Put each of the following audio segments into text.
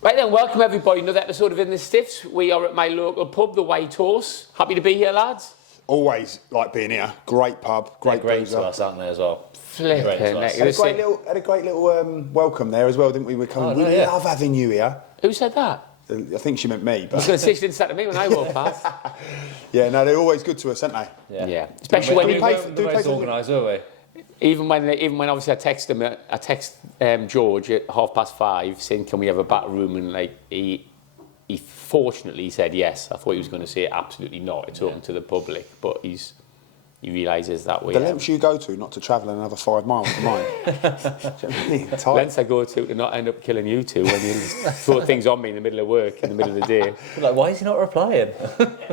Right then, welcome everybody. Another episode of In the Stiffs. We are at my local pub, the White Horse. Happy to be here, lads. Always like being here. Great pub, great to us, aren't they, as well? Flipping. Had a great little welcome there as well, didn't we? We're coming. We love having you here. Who said that? I think she meant me. But I was going to say she didn't say to me when I walked past. Yeah, no, they're always good to us, aren't they? Yeah. Especially when you most organised, were we? Even when obviously I text him, I text George at 5:30 saying, "Can we have a back room?" And like he fortunately said yes. I thought he was going to say absolutely not. It's open to the public, but he realises that way. The lengths you go to not to travel another 5 miles for mine. Do you know what I mean? Lengths I go to not end up killing you two when you throw things on me in the middle of work, in the middle of the day. Like, why is he not replying?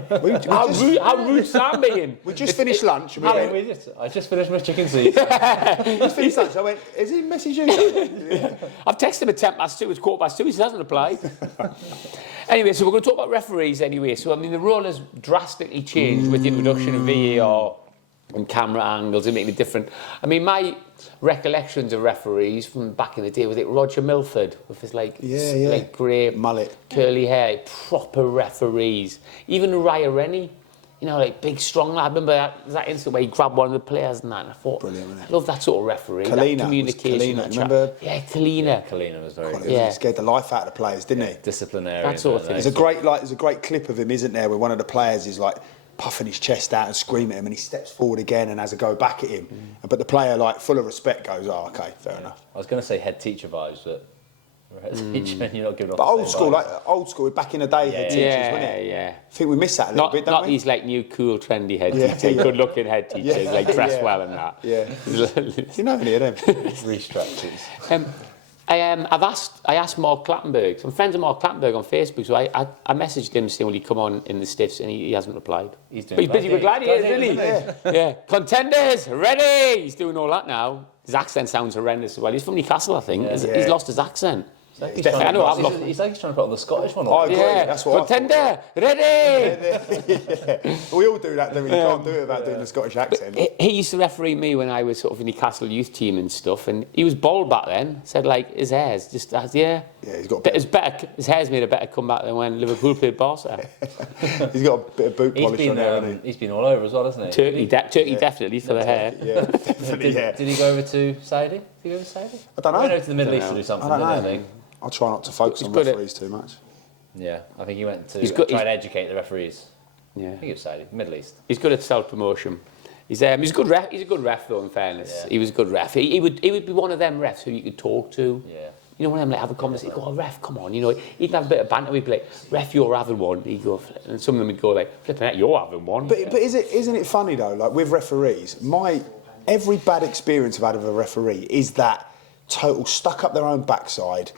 How rude Sam being? We just finished lunch. I just finished my chicken seeds. Just finished lunch. I went, has he messaged you? I've texted him at 2:10. It's 2:15. He hasn't replied. Anyway, so we're going to talk about referees anyway. So, I mean, the role has drastically changed with the introduction of VAR and camera angles and making it different. I mean, my recollections of referees from back in the day was it Roger Milford with his like grey mullet, curly hair, proper referees. Even Raya Rennie, you know, like big strong lad. I remember that instant where he grabbed one of the players and that, and I thought, brilliant, wasn't it? I love that sort of referee. Kalina, that communication. remember? Yeah, Kalina. Yeah, Kalina was very good. He scared the life out of the players, didn't he? Disciplinarian. That sort of thing. There's a great clip of him, isn't there, where one of the players is like puffing his chest out and screaming at him, and he steps forward again and has a go back at him. But the player, like full of respect, goes, "Oh, okay, fair enough." I was going to say head teacher vibes, but head teacher, you're not giving off. But old school, back in the day, head teachers, wasn't it? Yeah. I think we miss that a little bit, don't not we? these like new cool trendy head teachers, good-looking head teachers, like dress well and that. Yeah. Do you know any of them? Restructures. I asked Mark Clattenburg. I'm friends with Mark Clattenburg on Facebook, so I messaged him saying, "Will he come on in the Stiffs?" And he hasn't replied. He's busy with Gladiators, isn't he? Yeah. Contenders, ready! He's doing all that now. His accent sounds horrendous as well. He's from Newcastle, I think. Yeah. He's lost his accent. He's like he's trying to put on the Scottish one. I agree. That's what Contender, ready! We all do that, don't we? You can't do it without doing the Scottish accent. He used to referee me when I was sort of in the Newcastle youth team and stuff, and he was bald back then. Said like his hair's just Yeah, he's got. His hair's made a better comeback than when Liverpool played Barca. He's got a bit of boot polish on there, hasn't he? He's been all over as well, hasn't he? Turkey definitely for the hair. Yeah, definitely. Did he go over to Saudi? I don't know. He went over to the Middle East to do something. I think. I'll try not to focus on referees too much. Yeah, I think he went to try and educate the referees. Yeah, I think it was Saudi, Middle East. He's good at self-promotion. He's a good ref. He's a good ref, though. In fairness, he was a good ref. He would be one of them refs who you could talk to. Yeah. You know, when I'm like have a conversation, go, "Oh, ref, come on." You know, he'd have a bit of banter. We'd be like, "Ref, you're having one." He'd go, and some of them would go like, "Flipping out, you're having one." But isn't it funny though? Like with referees, every bad experience I've had with a referee is that total stuck up their own backside,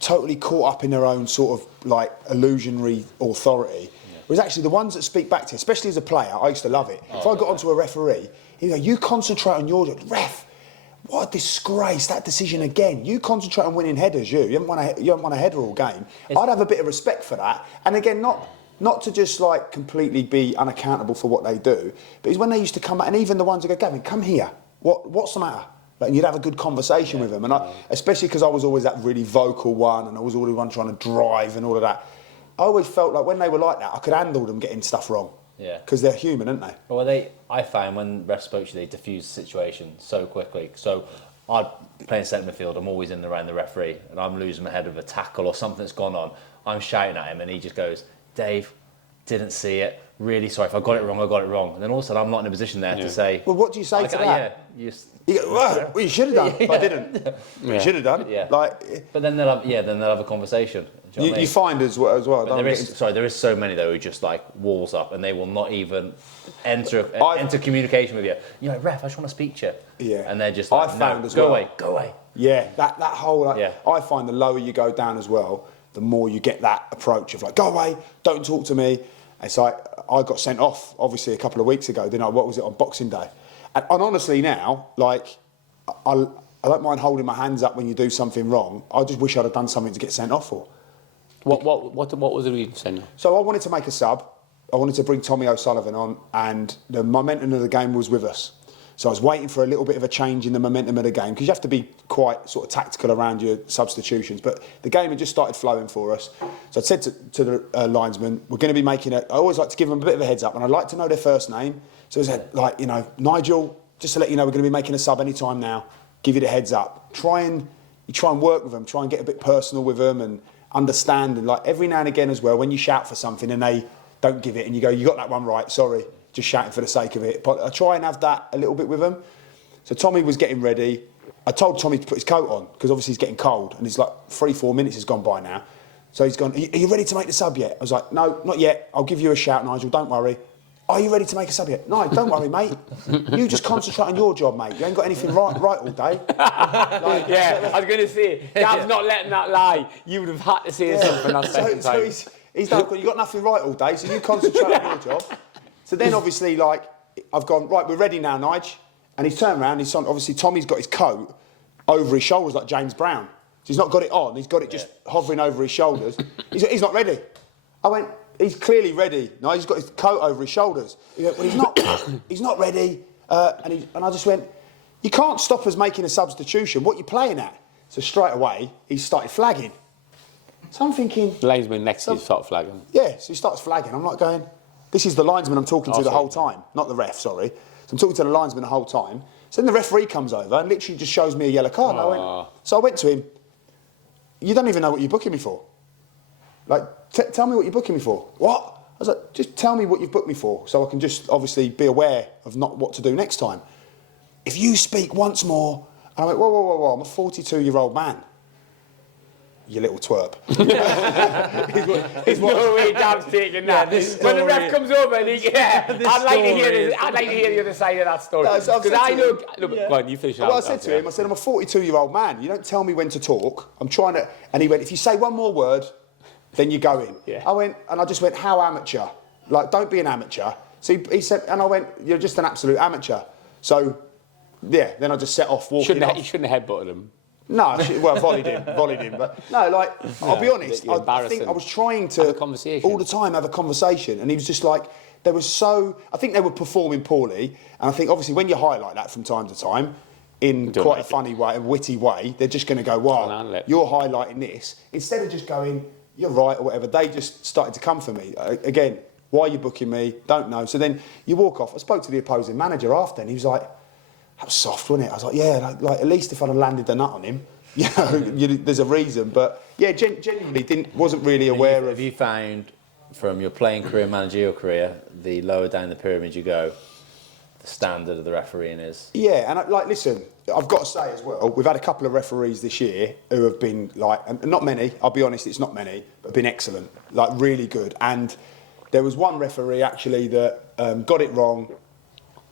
totally caught up in their own sort of like illusionary authority. Whereas actually the ones that speak back to you, especially as a player, I used to love it. If I got onto a referee, he'd go, "You concentrate on your job." Ref, what a disgrace, that decision again. You concentrate on winning headers, you haven't won a header all game. I'd have a bit of respect for that. And again, not to just like completely be unaccountable for what they do, but it's when they used to come back, and even the ones that go, "Gavin, come here. What's the matter?" Like, and you'd have a good conversation with them. And especially because I was always that really vocal one, and I was always one trying to drive and all of that. I always felt like when they were like that, I could handle them getting stuff wrong. Yeah. Because they're human, aren't they? Well, I found when refs spoke to you, they diffuse the situation so quickly. So I'd play in centre midfield, I'm always in around the referee, and I'm losing my head of a tackle or something that's gone on. I'm shouting at him, and he just goes, "Dave, didn't see it. Really sorry. If I got it wrong, I got it wrong." And then all of a sudden, I'm not in a position there to say... Well, what do you say to that? You go, well, you should have done. But I didn't. You should have done. Yeah. Like, but then they'll have a conversation. Do you know what I mean? You find as well. There is so many though who just like walls up, and they will not even enter communication with you. You're like, "Ref, I just want to speak to you." Yeah. And they're just like, "Go away." Yeah, that whole... I find the lower you go down as well, the more you get that approach of like, "Go away, don't talk to me." It's like, I got sent off, obviously, a couple of weeks ago, didn't I? What was it, on Boxing Day? And honestly now, like, I don't mind holding my hands up when you do something wrong. I just wish I'd have done something to get sent off for. What was the reason for sending? So I wanted to make a sub. I wanted to bring Tommy O'Sullivan on, and the momentum of the game was with us. So I was waiting for a little bit of a change in the momentum of the game, because you have to be quite sort of tactical around your substitutions. But the game had just started flowing for us. So I said to the linesman, we're going to be making I always like to give them a bit of a heads up, and I'd like to know their first name. So I said, like, you know, Nigel, just to let you know, we're going to be making a sub any time now. Give you the heads up. You try and work with them, try and get a bit personal with them and understand. And like every now and again as well, when you shout for something and they don't give it and you go, you got that one right, sorry. Just shouting for the sake of it. But I try and have that a little bit with him. So Tommy was getting ready. I told Tommy to put his coat on, because obviously he's getting cold, and it's like 3-4 minutes has gone by now. So he's gone, are you ready to make the sub yet? I was like, no, not yet. I'll give you a shout, Nigel, don't worry. Are you ready to make a sub yet? No, don't worry, mate. You just concentrate on your job, mate. You ain't got anything right all day. Like, yeah, I was going to say, Gav's not letting that lie. You would have had to say something that second time. So he's like, you got nothing right all day, so you concentrate on your job. So then obviously, like, I've gone, right, we're ready now, Nige. And he's turned around, obviously Tommy's got his coat over his shoulders like James Brown. So he's not got it on, he's got it just hovering over his shoulders. He's not ready. I went, he's clearly ready. No, he's got his coat over his shoulders. He went, well, he's not ready. And I just went, you can't stop us making a substitution. What are you playing at? So straight away, he started flagging. So I'm thinking... The linesman next to you started flagging. Yeah, so he starts flagging. I'm like going... This is the linesman I'm talking to the whole time, not the ref, sorry. So I'm talking to the linesman the whole time. So then the referee comes over and literally just shows me a yellow card. So I went to him, you don't even know what you're booking me for. Like, tell me what you're booking me for. What? I was like, just tell me what you've booked me for, so I can just obviously be aware of not what to do next time. If you speak once more... And I went, whoa, I'm a 42-year-old man. You little twerp. There's no way Dav's taking that. When the ref comes over and I'd like to hear the other side of that story. Because I know... Look, go on, you finish Well, I said to him, I'm a 42-year-old man. You don't tell me when to talk. I'm trying to... And he went, if you say one more word, then you go in. Yeah. I just went, how amateur? Like, don't be an amateur. So he said... And I went, you're just an absolute amateur. So, yeah, then I just set off walking off. You shouldn't have headbutted him. No, volleyed him. But no, like, I'll be honest, I think I was trying to all the time have a conversation, and he was just like, I think they were performing poorly, and I think obviously when you highlight that from time to time, in quite a funny way, a witty way, they're just going to go, wow, you're highlighting this. Instead of just going, you're right, or whatever, they just started to come for me. Again, why are you booking me? Don't know. So then you walk off. I spoke to the opposing manager after, and he was like, that was soft, wasn't it? I was like, yeah, like at least if I'd have landed the nut on him, there's a reason. But yeah, genuinely wasn't really aware of... Have you found, from your playing career, managerial career, the lower down the pyramid you go, the standard of the refereeing is? Yeah, and listen, I've got to say as well, we've had a couple of referees this year who have been like, and not many, I'll be honest, it's not many, but been excellent, like really good. And there was one referee actually that got it wrong.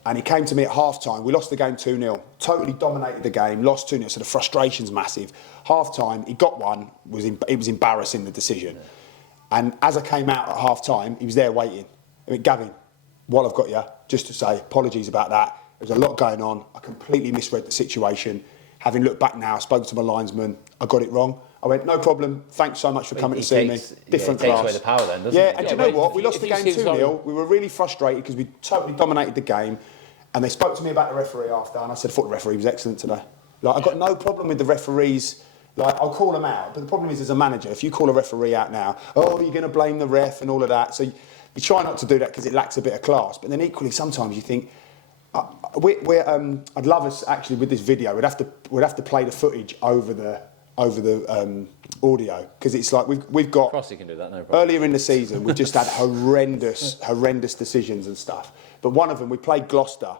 And he came to me at half-time. We lost the game 2-0. Totally dominated the game, lost 2-0, so the frustration's massive. Half-time, he got one. It was embarrassing, the decision. Yeah. And as I came out at half-time, he was there waiting. I went, Gavin, while I've got you, just to say apologies about that. There was a lot going on. I completely misread the situation. Having looked back now, I spoke to my linesman. I got it wrong. I went, no problem. Thanks so much for coming to see me. Different class. Takes away the power then, doesn't it? Yeah, and do you know what? We lost the game 2-0. We were really frustrated because we totally dominated the game. And they spoke to me about the referee after, and I said, I thought the referee was excellent today. Like, I've got no problem with the referees. Like, I'll call them out. But the problem is, as a manager, if you call a referee out now, oh, you're going to blame the ref and all of that. So you try not to do that because it lacks a bit of class. But then equally, sometimes you think, I'd love us, actually, with this video, we'd have to play the footage over the audio, because it's like we've got... Crossy can do that, no problem. Earlier in the season, we just had horrendous decisions and stuff. But one of them, we played Gloucester,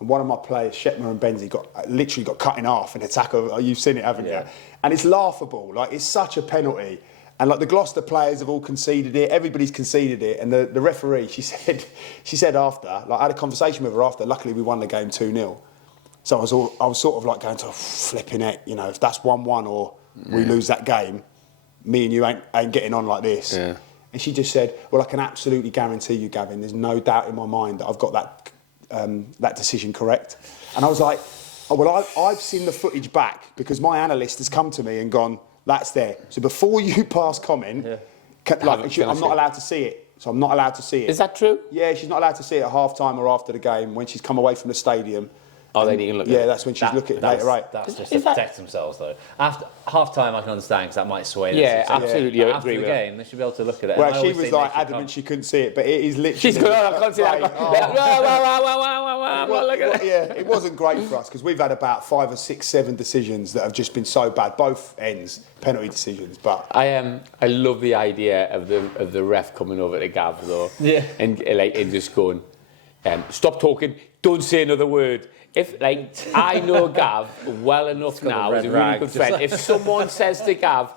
and one of my players, Shetmer and Benzie, literally got cut in half in a tackle. You've seen it, haven't you? And it's laughable. Like, it's such a penalty. And like the Gloucester players have all conceded it. Everybody's conceded it. And the referee, she said after, like I had a conversation with her after. Luckily, we won the game 2-0. So I was sort of like going to flipping it. You know, if that's 1-1 or we lose that game, me and you ain't getting on like this. Yeah. And she just said, well, I can absolutely guarantee you, Gavin, there's no doubt in my mind that I've got that decision correct. And I was like, oh, well, I've seen the footage back because my analyst has come to me and gone, that's there. So before you pass comment, I'm not allowed to see it. So I'm not allowed to see it. Is that true? Yeah, she's not allowed to see it at half-time or after the game when she's come away from the stadium. Oh, then you can look at Yeah, it. that's when she's looking at data, right? That's just Is to that- protect themselves, though. After half time, I can understand because that might sway. them Yeah, to some extent. absolutely, I But after agree the with that. game, they should be able to look at it. Well, And I she always was think they like should adamant she couldn't see it, but it is literally. She's going, I can't see that. Like, I'm not looking at it. yeah, it wasn't great for us because we've had about 5 or 6, 7 decisions that have just been so bad, both ends, penalty decisions. But I love the idea of the ref coming over to Gav though, Yeah. and just going, stop talking, don't say another word. If I know Gav well enough got a now, red he's a really rag, good just friend. like- If someone says to Gav,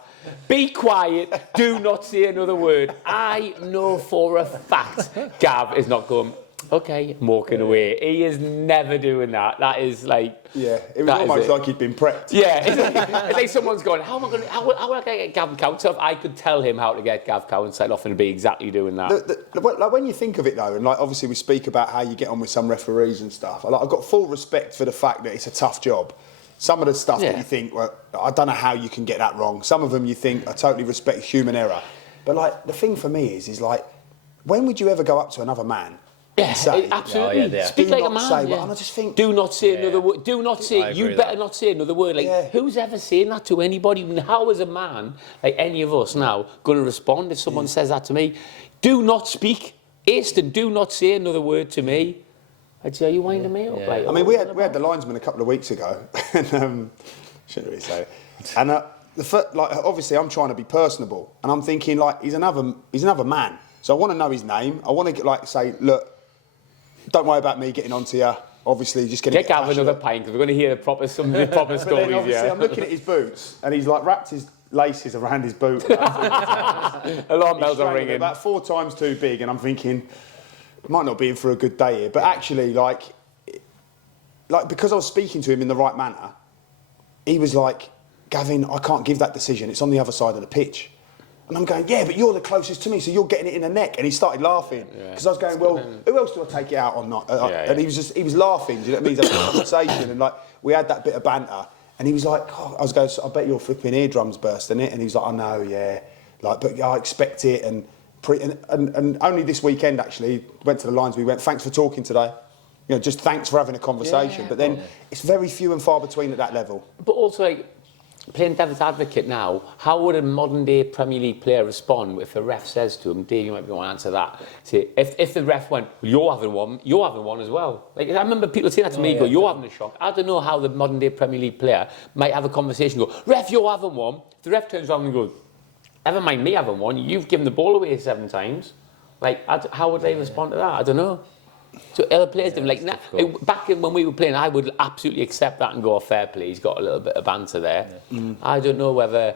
be quiet, do not say another word, I know for a fact Gav is not going, okay, I'm walking away. He is never doing that. That is like... yeah, it was that is almost it. like he'd been prepped. Yeah, it's like someone's going, how will I get Gav Counts off? I could tell him how to get Gav Counts off and be exactly doing that. Like when you think of it though, and like obviously we speak about how you get on with some referees and stuff. Like, I've got full respect for the fact that it's a tough job. Some of the stuff that Yeah. you think, well, I don't know how you can get that wrong. Some of them you think, I totally respect human error. But like the thing for me is like, when would you ever go up to another man? Yeah, and say, absolutely. Oh, yeah. Speak Do like a not man. say, yeah. well, and I just think- do not say another word. Do not I say. agree You with better that. not say another word. Like, Yeah. who's ever saying that to anybody? How is a man like any of us now going to respond if someone says that to me? Do not speak, Aston. Do not say another word to me. I'd say, are you winding me up? Yeah. Like, I mean, we had the linesman a couple of weeks ago, and shouldn't really say it. And obviously, I'm trying to be personable, and I'm thinking like he's another man. So I want to know his name. I want to say, look, don't worry about me getting onto you. Obviously, just going to get Gav another pint because we're going to hear some of the proper But then stories. obviously, Yeah, I'm looking at his boots, and he's like wrapped his laces around his boot. alarm bells are ringing. About 4 times too big, and I'm thinking, might not be in for a good day here. But actually, like because I was speaking to him in the right manner, he was like, Gavin, I can't give that decision. It's on the other side of the pitch. And I'm going, yeah, but you're the closest to me, so you're getting it in the neck. And he started laughing because I was going, well, who else do I take it out on? Not? And he was laughing. Do you know what I mean? He's having a conversation, and like we had that bit of banter. And he was like, oh, I was going, I bet your flipping eardrums burst in it. And he was like, I know, yeah, like, but I expect it. And only this weekend actually went to the lines. We went, thanks for talking today. You know, just thanks for having a conversation. Yeah. But then it's very few and far between at that level. But also, like, playing devil's advocate now, how would a modern day Premier League player respond if a ref says to him, Dave, you might be able to answer that. See, if the ref went, well, you're having one as well. Like, I remember people saying that to me, you're having a shock. I don't know how the modern day Premier League player might have a conversation, go, ref, you're having one. If the ref turns around and goes, never mind me having one, you've given the ball away 7 times. Like, how would they respond to that? I don't know. So other players didn't like back when we were playing, I would absolutely accept that and go, fair play. He's got a little bit of banter there. Yeah. I don't know whether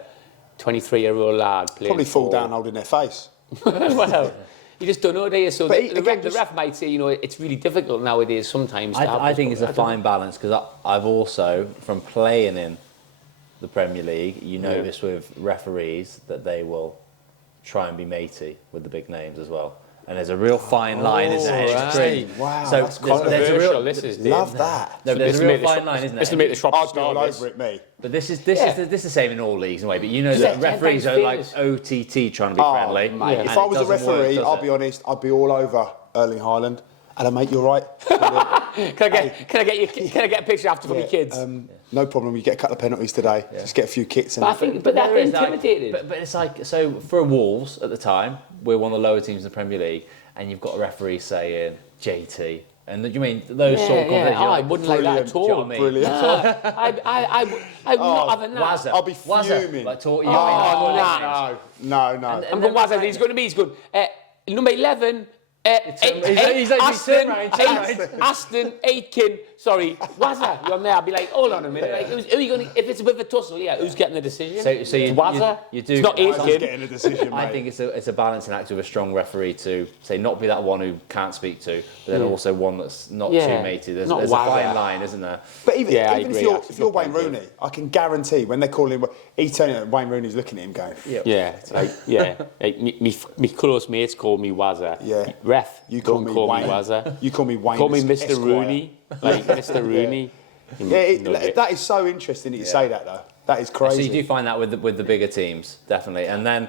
23-year-old lad playing Probably fall down holding their face. Well, you just don't know, do you? So But the ref might say, you know, it's really difficult nowadays sometimes. I think it's a fine balance because I've also, from playing in the Premier League, you notice with referees that they will try and be matey with the big names as well. And there's a real fine line, isn't there? right. It's crazy. Wow, so that's there's a controversial. real, This is Love that. no, there's a real fine line, isn't This will there? make the shop I'd be all stars. over it, me. But this is the same in all leagues in a way. But you know Yeah, that referees are like OTT trying to be friendly. Mate, and if I it was a doesn't work, referee, does I'll it? be honest, I'd be all over Erling Haaland. Hello, mate, you're right. Can I get a picture after for my kids? No problem. You get a couple of penalties today. Just get a few kits. But I think, but they're There is, like, intimidated. but it's like, so for Wolves at the time, we're one of the lower teams in the Premier League, and you've got a referee saying JT. And you mean those sort of conversations? I wouldn't like that at all. Do you know what I mean? Brilliant. I'm not having that. Wazza. I'll be Wazza. fuming. Like, talk, you Oh, know, No. I'm going Wazza. He's going to be. He's good. Number 11. He's like, Aston, turn round. Aston, Aitken. Sorry, Wazza. You're on there. I'll be like, hold on a minute. Like, who are you going to? If it's with a tussle, who's getting the decision? So you, Wazza. you do. It's not Wazza's Aitken. getting a decision, mate. I think it's a balancing act with a strong referee to say not be that one who can't speak to, but then also one that's not too matey. There's a fine line, isn't there? But even I if agree, you're, actually, if you're good Wayne point, Rooney, I can guarantee when they're calling, he's turning at Wayne Rooney's looking at him going, Yeah, it's like, like me close mates call me Wazza. Yeah. Ref, You call don't me call Wayne. me Wazza. You call me Wayne. Call me Mr. Esquire. Rooney. Like Mr. Rooney. Yeah, that is so interesting that you say that though. That is crazy. So you do find that with the bigger teams, definitely. And then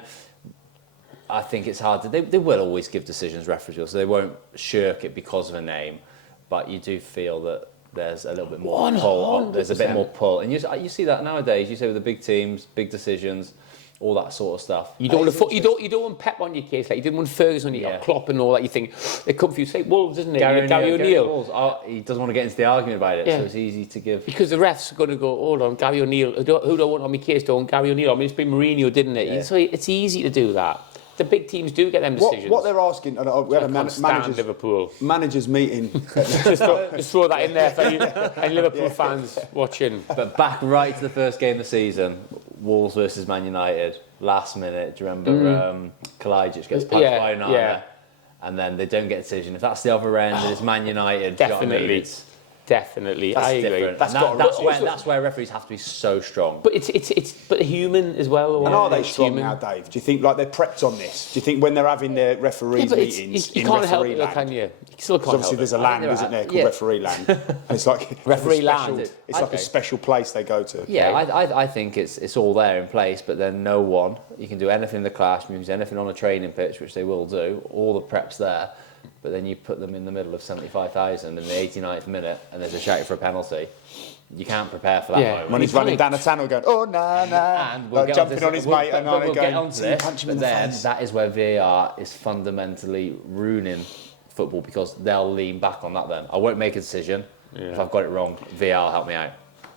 I think it's hard to. They will always give decisions referees, so they won't shirk it because of a name. But you do feel that there's a little bit more pull. There's a bit more pull, and you see that nowadays. You say with the big teams, big decisions, all that sort of stuff. You don't want Pep on your case like you didn't want Ferguson. You got Klopp and all that. You think they come for you. Say Wolves, isn't it? Gary O'Neill. He doesn't want to get into the argument about it, so it's easy to give. Because the refs are going to go, hold on, Gary O'Neill. Who do I want on my case? Don't Gary O'Neill. I mean, it's been Mourinho, didn't it? Yeah. So it's easy to do that. The big teams do get them decisions. What they're asking, we had a managers meeting. just throw that in there for any Liverpool fans watching. But back right to the first game of the season, Wolves versus Man United. Last minute, do you remember Kalajdzic gets punched by Onana, and then they don't get a decision. If that's the other end, it's Man United. Definitely. Definitely, I agree. That's where referees have to be so strong. But it's human as well. And are they strong now, Dave? Do you think like they're prepped on this? Do you think when they're having their referees meetings you in can't referee help it, land? can you? You still can't obviously there's a land, isn't there, called referee land? And it's like referee land. It's like a special place they go to. Yeah, I think it's all there in place, but then no one. You can do anything in the classrooms, anything on a training pitch, which they will do. All the prep's there. But then you put them in the middle of 75,000 in the 89th minute and there's a shout for a penalty. You can't prepare for that moment. When he's running down a tunnel going, oh, nah. And we'll jumping on his mate and we'll going, get onto this, punch him but in the then face. that is where VAR is fundamentally ruining football because they'll lean back on that then. I won't make a decision. If I've got it wrong, VAR help me out.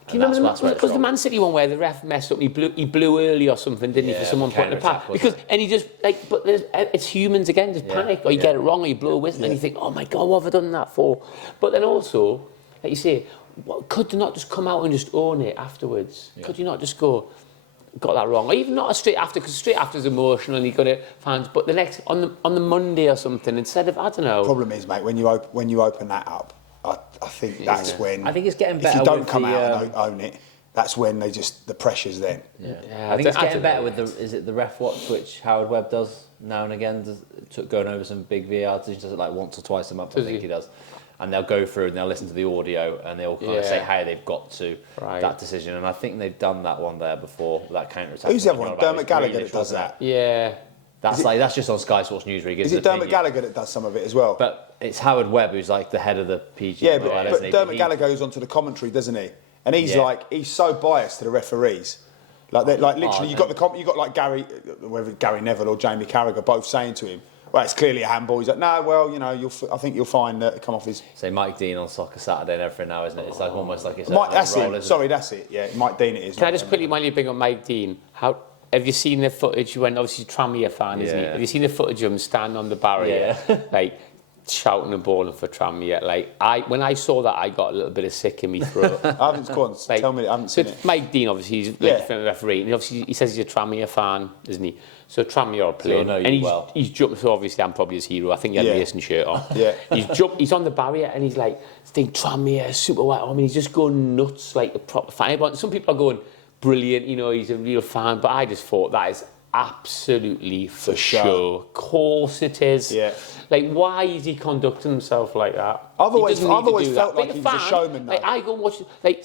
Do you remember was the Man City one where the ref messed up and he blew early or something, didn't he, for someone putting a pass? Because and he just but it's humans again, just panic or you get it wrong or you blow a whistle and you think, oh my God, what have I done that for? But then also, like you say, could they not just come out and just own it afterwards? Could you not just go, got that wrong? Or even not straight after, because straight after is emotional and you got it fans. But the next on the Monday or something, instead of I don't know. The problem is, mate, when you open that up. I think that's when. I think it's getting better. If you don't come out and own it, that's when the pressure's then. I think it's getting better with is it the Ref Watch, which Howard Webb does now and again, going over some big VAR decisions, does it like once or twice a month, I think he does. And they'll go through and they'll listen to the audio and they'll kind of say how they've got to that decision. And I think they've done that one there before, that counter-attack. Who's the other one? Dermot Gallagher that does that? Yeah. That's just on Sky Sports News. Is it Dermot Gallagher that does some of it as well? But it's Howard Webb who's like the head of the PG. Yeah, but Dermot Gallagher goes onto the commentary, doesn't he? And he's he's so biased to the referees. Like literally, you got like Gary Neville or Jamie Carragher both saying to him, "Well, it's clearly a handball." He's like, "No, well, you know, I think you'll find that come off his." Say Mike Dean on Soccer Saturday and everything now, isn't it? It's like almost like it's that's role, it. Sorry, that's it. Yeah, Mike Dean it is. Can I just quickly, while you bring up Mike Dean, have you seen the footage when obviously Tranmere fan, isn't he? Have you seen the footage of him stand on the barrier, like shouting and bawling for Tranmere? Like when I saw that, I got a little bit of sick in my throat. I haven't gone. Tell me, I haven't seen it. Mike Dean, obviously, he's a different referee, and obviously he says he's a Tranmere fan, isn't he? So Tranmere are playing, he's jumped. So obviously, I'm probably his hero. I think he had a Mason shirt on. He's on the barrier, and he's like, "Think Tranmere, super white." I mean, he's just going nuts like a proper fan. But some people are going, brilliant, you know, he's a real fan, but I just thought that is absolutely for sure. Of course it is. Yeah. Like, why is he conducting himself like that? I've always felt like he was a showman, though. Like, I go and watch, the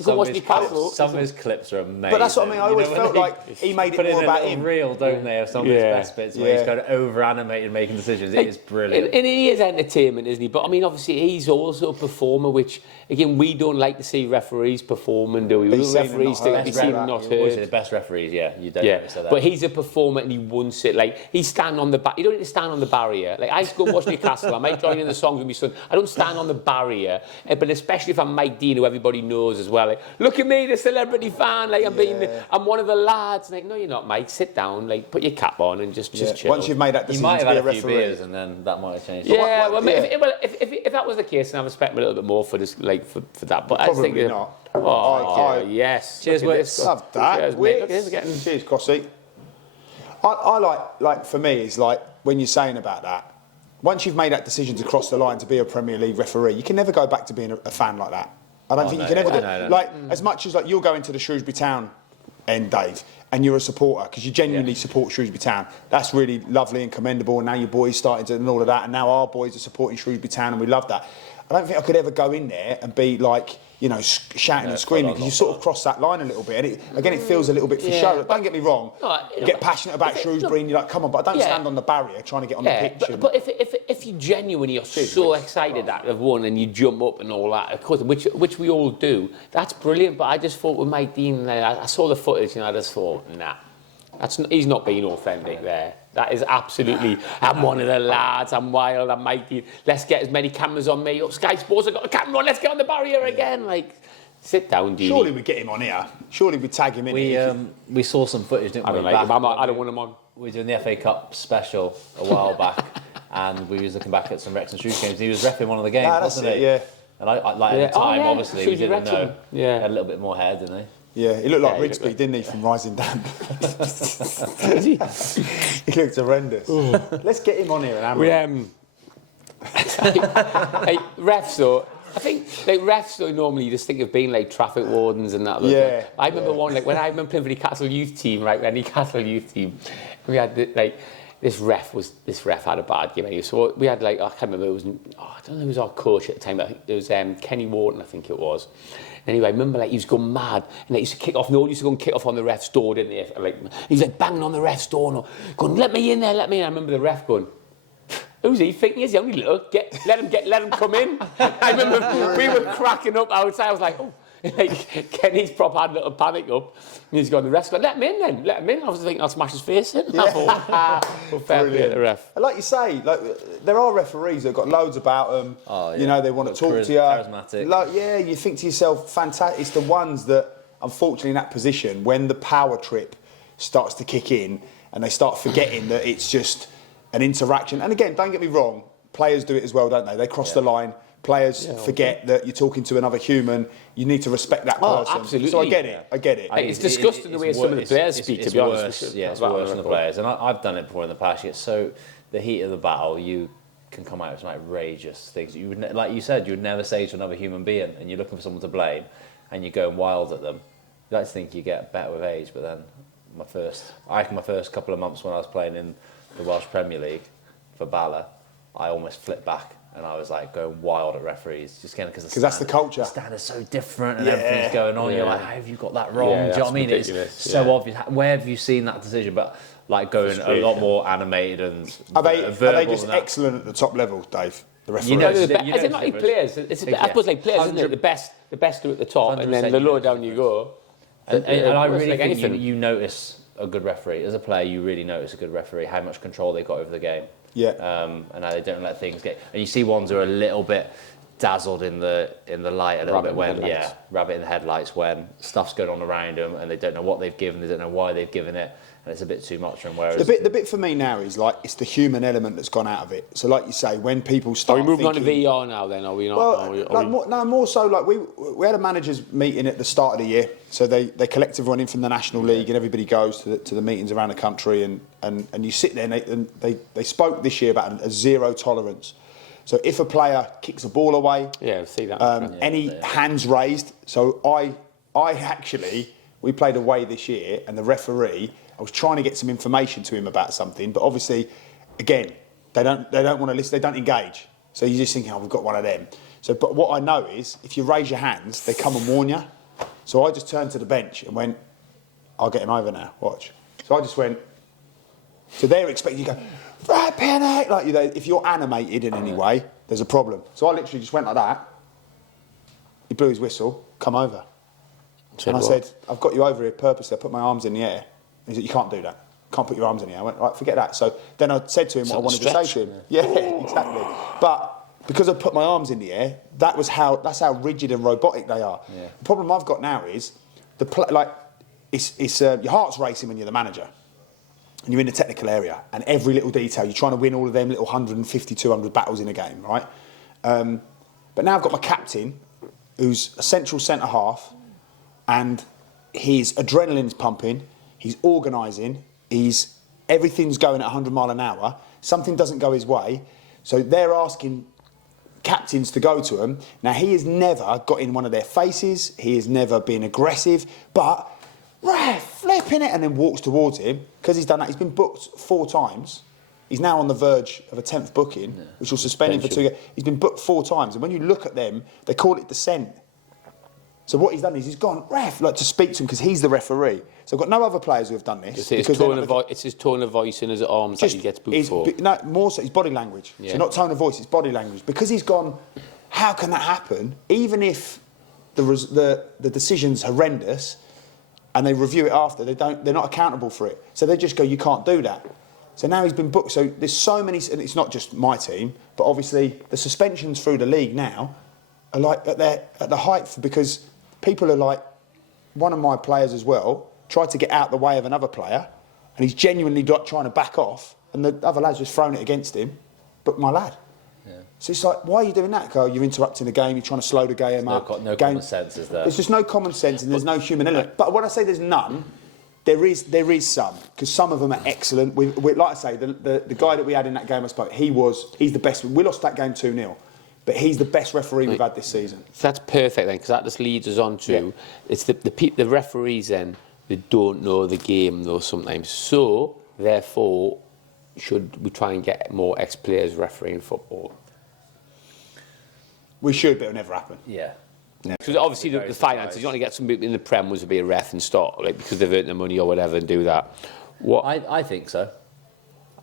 some of his clips are amazing. But that's what I mean. I always felt like he made it more about him. Reel, don't they, of some of his best bits where he's kind of over-animated making decisions. It is brilliant. And he is entertainment, isn't he? But I mean, obviously, he's also a performer, which, again, we don't like to see referees performing, do we? Referees to be seen and not heard. The best referees, you don't say that. But he's a performer and he wants it. Like, he's standing on the back. You don't need to stand on the barrier. Like, I used to go and watch Newcastle. I might join in the songs with my son. I don't stand on the barrier, but especially if I'm Mike Dean, who everybody knows as well. Like, look at me, the celebrity fan. Like, I'm one of the lads. Like, no, you're not, Mike. Sit down. Like, put your cap on and just chill. Once you've made that decision, you might have had a few beers, and then that might have changed. Yeah, if that was the case, then I respect him a little bit more for this, like for that. But probably I think not. Yes. Cheers, Wicks. Love that. Cheers, Crossy. I like for me, it's like when you're saying about that. Once you've made that decision to cross the line to be a Premier League referee, you can never go back to being a fan like that. I don't think you can ever do it. Like, as much as like you're going to the Shrewsbury Town end, Dave, and you're a supporter because you genuinely support Shrewsbury Town. That's really lovely and commendable. And now your boys starting to and all of that, and now our boys are supporting Shrewsbury Town, and we love that. I don't think I could ever go in there and be like, you know, shouting and screaming, because you full sort of cross that line a little bit. And it feels a little bit for show. Don't get me wrong. No, you get passionate about Shrewsbury and you're like, come on, but I don't stand on the barrier trying to get on the pitch. But if you genuinely are so excited that they've won and you jump up and all that, of course, which we all do, that's brilliant. But I just thought with Mike Dean, I saw the footage and I just thought, nah, he's not being authentic there. That is absolutely, I'm one of the lads, I'm wild, I'm Mike Dean. Let's get as many cameras on me. Sky Sports have got a camera on, let's get on the barrier again. Like, sit down, Dean. Surely we'd get him on here. Surely we'd tag him in. We saw some footage, didn't we? I don't want him on. We were doing the FA Cup special a while back, and we was looking back at some Wrexham Shrewsbury games. He was repping one of the games, wasn't he? Yeah. And I like at the time, obviously, we didn't know. Yeah. He had a little bit more hair, didn't he? Yeah, he looked like Rigsby, didn't he, from Rising Damp? He looked horrendous. Let's get him on here and hammer him. Hey, refs though, I think like refs though normally you just think of being like traffic wardens and that. Yeah. I remember one like when I remember playing for the Newcastle youth team, right? The Newcastle youth team, we had this ref had a bad game. Anyway. So we had I can't remember, I don't know who was our coach at the time. It was Kenny Wharton, I think it was. Anyway, I remember he was going mad and he used to kick off. No one used to go and kick off on the ref's door, didn't he? He was banging on the ref's door and going, let me in there, let me in. I remember the ref going, who's he thinking he's only little? Let him come in. I remember we were cracking up outside. I was like, oh. Kenny's proper had a little panic up. And he's gone, the ref's going, let him in then, let him in. I was thinking I'll smash his face in. I thought, fair play to the ref. And like you say, there are referees that have got loads about them. Oh, yeah. You know, they want to talk to you. Charismatic. You think to yourself, fantastic. It's the ones that, unfortunately, in that position, when the power trip starts to kick in and they start forgetting that it's just an interaction. And again, don't get me wrong, players do it as well, don't they? They cross the line. Players forget that you're talking to another human. You need to respect that person. Absolutely. So I get it. It's disgusting the way some of the players speak, to be honest. Yeah, it's worse than the players. And I've done it before in the past. So the heat of the battle, you can come out with some outrageous things. You would, like you said, you would never say to another human being, and you're looking for someone to blame, and you're going wild at them. You like to think you get better with age, but then my first couple of months when I was playing in the Welsh Premier League for Bala, I almost flipped back. And I was going wild at referees, just again because that's the culture. The standard's so different, and everything's going on. You're like, how have you got that wrong? Do you know what I mean? Ridiculous. It's so obvious. Where have you seen that decision? But going a lot more animated and are they just excellent at the top level, Dave? The referees. Is it not like players? I suppose like players, isn't it? The best are at the top, and then the lower down you go. And I really think you notice a good referee as a player. You really notice a good referee, how much control they got over the game. Yeah. And how they don't let things get. And you see ones who are a little bit dazzled in the light a little bit when rabbit in the headlights when stuff's going on around them and they don't know what they've given, they don't know why they've given it, and it's a bit too much. And whereas the bit for me now is it's the human element that's gone out of it. So like you say, when people start, are we moving on to VAR now? Then are we not? Well, more so we had a managers meeting at the start of the year. So they collect everyone in from the National League and everybody goes to the meetings around the country and you sit there and they spoke this year about a zero tolerance. So if a player kicks a ball away, see that. Any hands raised. So we played away this year and the referee, I was trying to get some information to him about something, but obviously, again, they don't want to listen, they don't engage. So you're just thinking, we've got one of them. So, but what I know is, if you raise your hands, they come and warn you. So I just turned to the bench and went, I'll get him over now, watch. So I just went, so they're expecting you to go, right, panic, like if you're animated in any way, there's a problem. So I literally just went like that. He blew his whistle, come over. And I said, I've got you over here purposely. I put my arms in the air. He said, you can't do that. Can't put your arms in the air. I went, right, forget that. So then I said to him what I wanted to say to him. Yeah, exactly. But because I put my arms in the air, that's how rigid and robotic they are. Yeah. The problem I've got now is your heart's racing when you're the manager. And you're in the technical area, and every little detail, you're trying to win all of them little 150, 200 battles in a game, right? But now I've got my captain, who's a central centre half, and his adrenaline's pumping, he's organising, everything's going at 100 mile an hour, something doesn't go his way, so they're asking captains to go to him. Now, he has never got in one of their faces, he has never been aggressive, but flipping it, and then walks towards him. Because he's done that, he's been booked 4 times. He's now on the verge of a 10th booking, which will suspend him for 2 years. He's been booked 4 times, and when you look at them, they call it dissent. So what he's done is he's gone, ref, like to speak to him because he's the referee. So I've got no other players who have done this. It's his tone of voice and his arms that he gets booked for. No, more so his body language. Yeah. So not tone of voice, it's body language. Because he's gone, how can that happen? Even if the decision's horrendous and they review it after, they're not accountable for it. So they just go, you can't do that. So now he's been booked. So there's so many, and it's not just my team, but obviously the suspensions through the league now are like at the height because people are like, one of my players as well tried to get out the way of another player and he's genuinely trying to back off and the other lad's just thrown it against him, but my lad. Yeah. So it's like, why are you doing that, Carl? You're interrupting the game, you're trying to slow the game up. No common sense, is there? There's just no common sense and there's no human element. But when I say there's none, there is some, because some of them are excellent. Like I say, the guy that we had in that game I spoke, he's the best. We lost that game 2-0. But he's the best referee we've had this season. So that's perfect then, because that just leads us on to it's the referees then, they don't know the game though sometimes. So therefore, should we try and get more ex-players refereeing football? We should, but it'll never happen. Yeah. Because obviously the finances, you want to get some people in the Prem was to be a ref and start like because they've earned their money or whatever and do that. What I think so.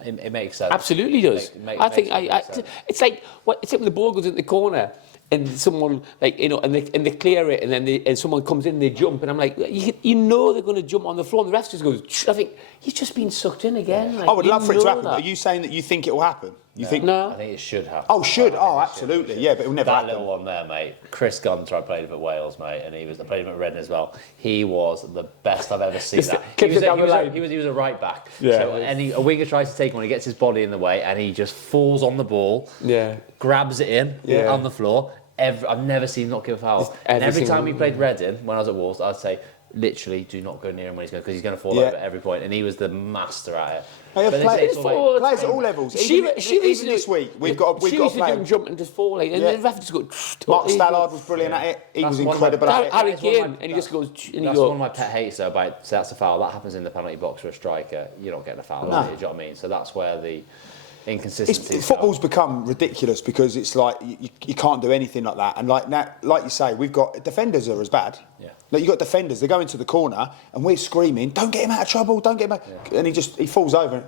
It makes sense. Absolutely does. It's like it's like when the ball goes in the corner and someone and they clear it and then and someone comes in and they jump and I'm like you know they're going to jump on the floor and the ref just goes. I think he's just been sucked in again. Like, I would love for it to happen. But are you saying that you think it will happen? You think? No. I think it should happen. Oh, should? Oh, absolutely. Yeah, but it'll never happen. That little one there, mate. Chris Gunter, I played him at Wales, mate, and I played him at Reading as well. He was the best I've ever seen. He was a right back. Yeah. So a winger tries to take him when he gets his body in the way, and he just falls on the ball. Yeah. Grabs it in on the floor. I've never seen him not give a foul. And every time we played Reading, when I was at Wolves, I'd say, literally, do not go near him when he's going because he's going to fall over at every point, and he was the master at it. Players at all levels. Even this week, we've got a player do jump and just fall, and the ref just go. Mark Stallard was brilliant at it. He was incredible at it. Harry Kane, and he just goes. That's one of my pet hates though. About so that's a foul that happens in the penalty box for a striker. You're not getting a foul. Do you know what I mean? So that's where the inconsistency. Football's become ridiculous because it's like you can't do anything like that. And like now, like you say, we've got defenders are as bad. Yeah. Like you've got defenders, they go into the corner and we're screaming, don't get him out of trouble, don't get him out. Yeah. And he falls over.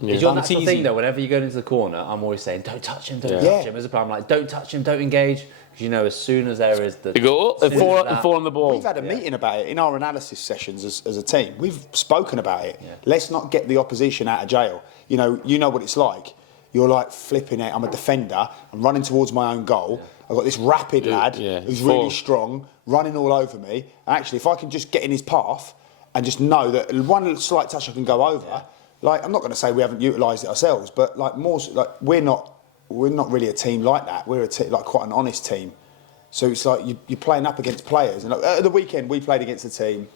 It's your natural thing though, whenever you go into the corner, I'm always saying, don't touch him, don't touch him. As a player, I'm like, don't touch him, don't engage. Because you know, as soon as there is the... You go up and fall on the ball. We've had a meeting about it in our analysis sessions as a team. We've spoken about it. Yeah. Let's not get the opposition out of jail. You know what it's like. You're like flipping it. I'm a defender. I'm running towards my own goal. Yeah. I've got this rapid lad who's really strong, running all over me. And actually, if I can just get in his path and just know that one slight touch I can go over. Yeah. Like I'm not going to say we haven't utilised it ourselves, but like more like we're not really a team like that. We're like quite an honest team. So it's like you're playing up against players. And at the weekend we played against a team,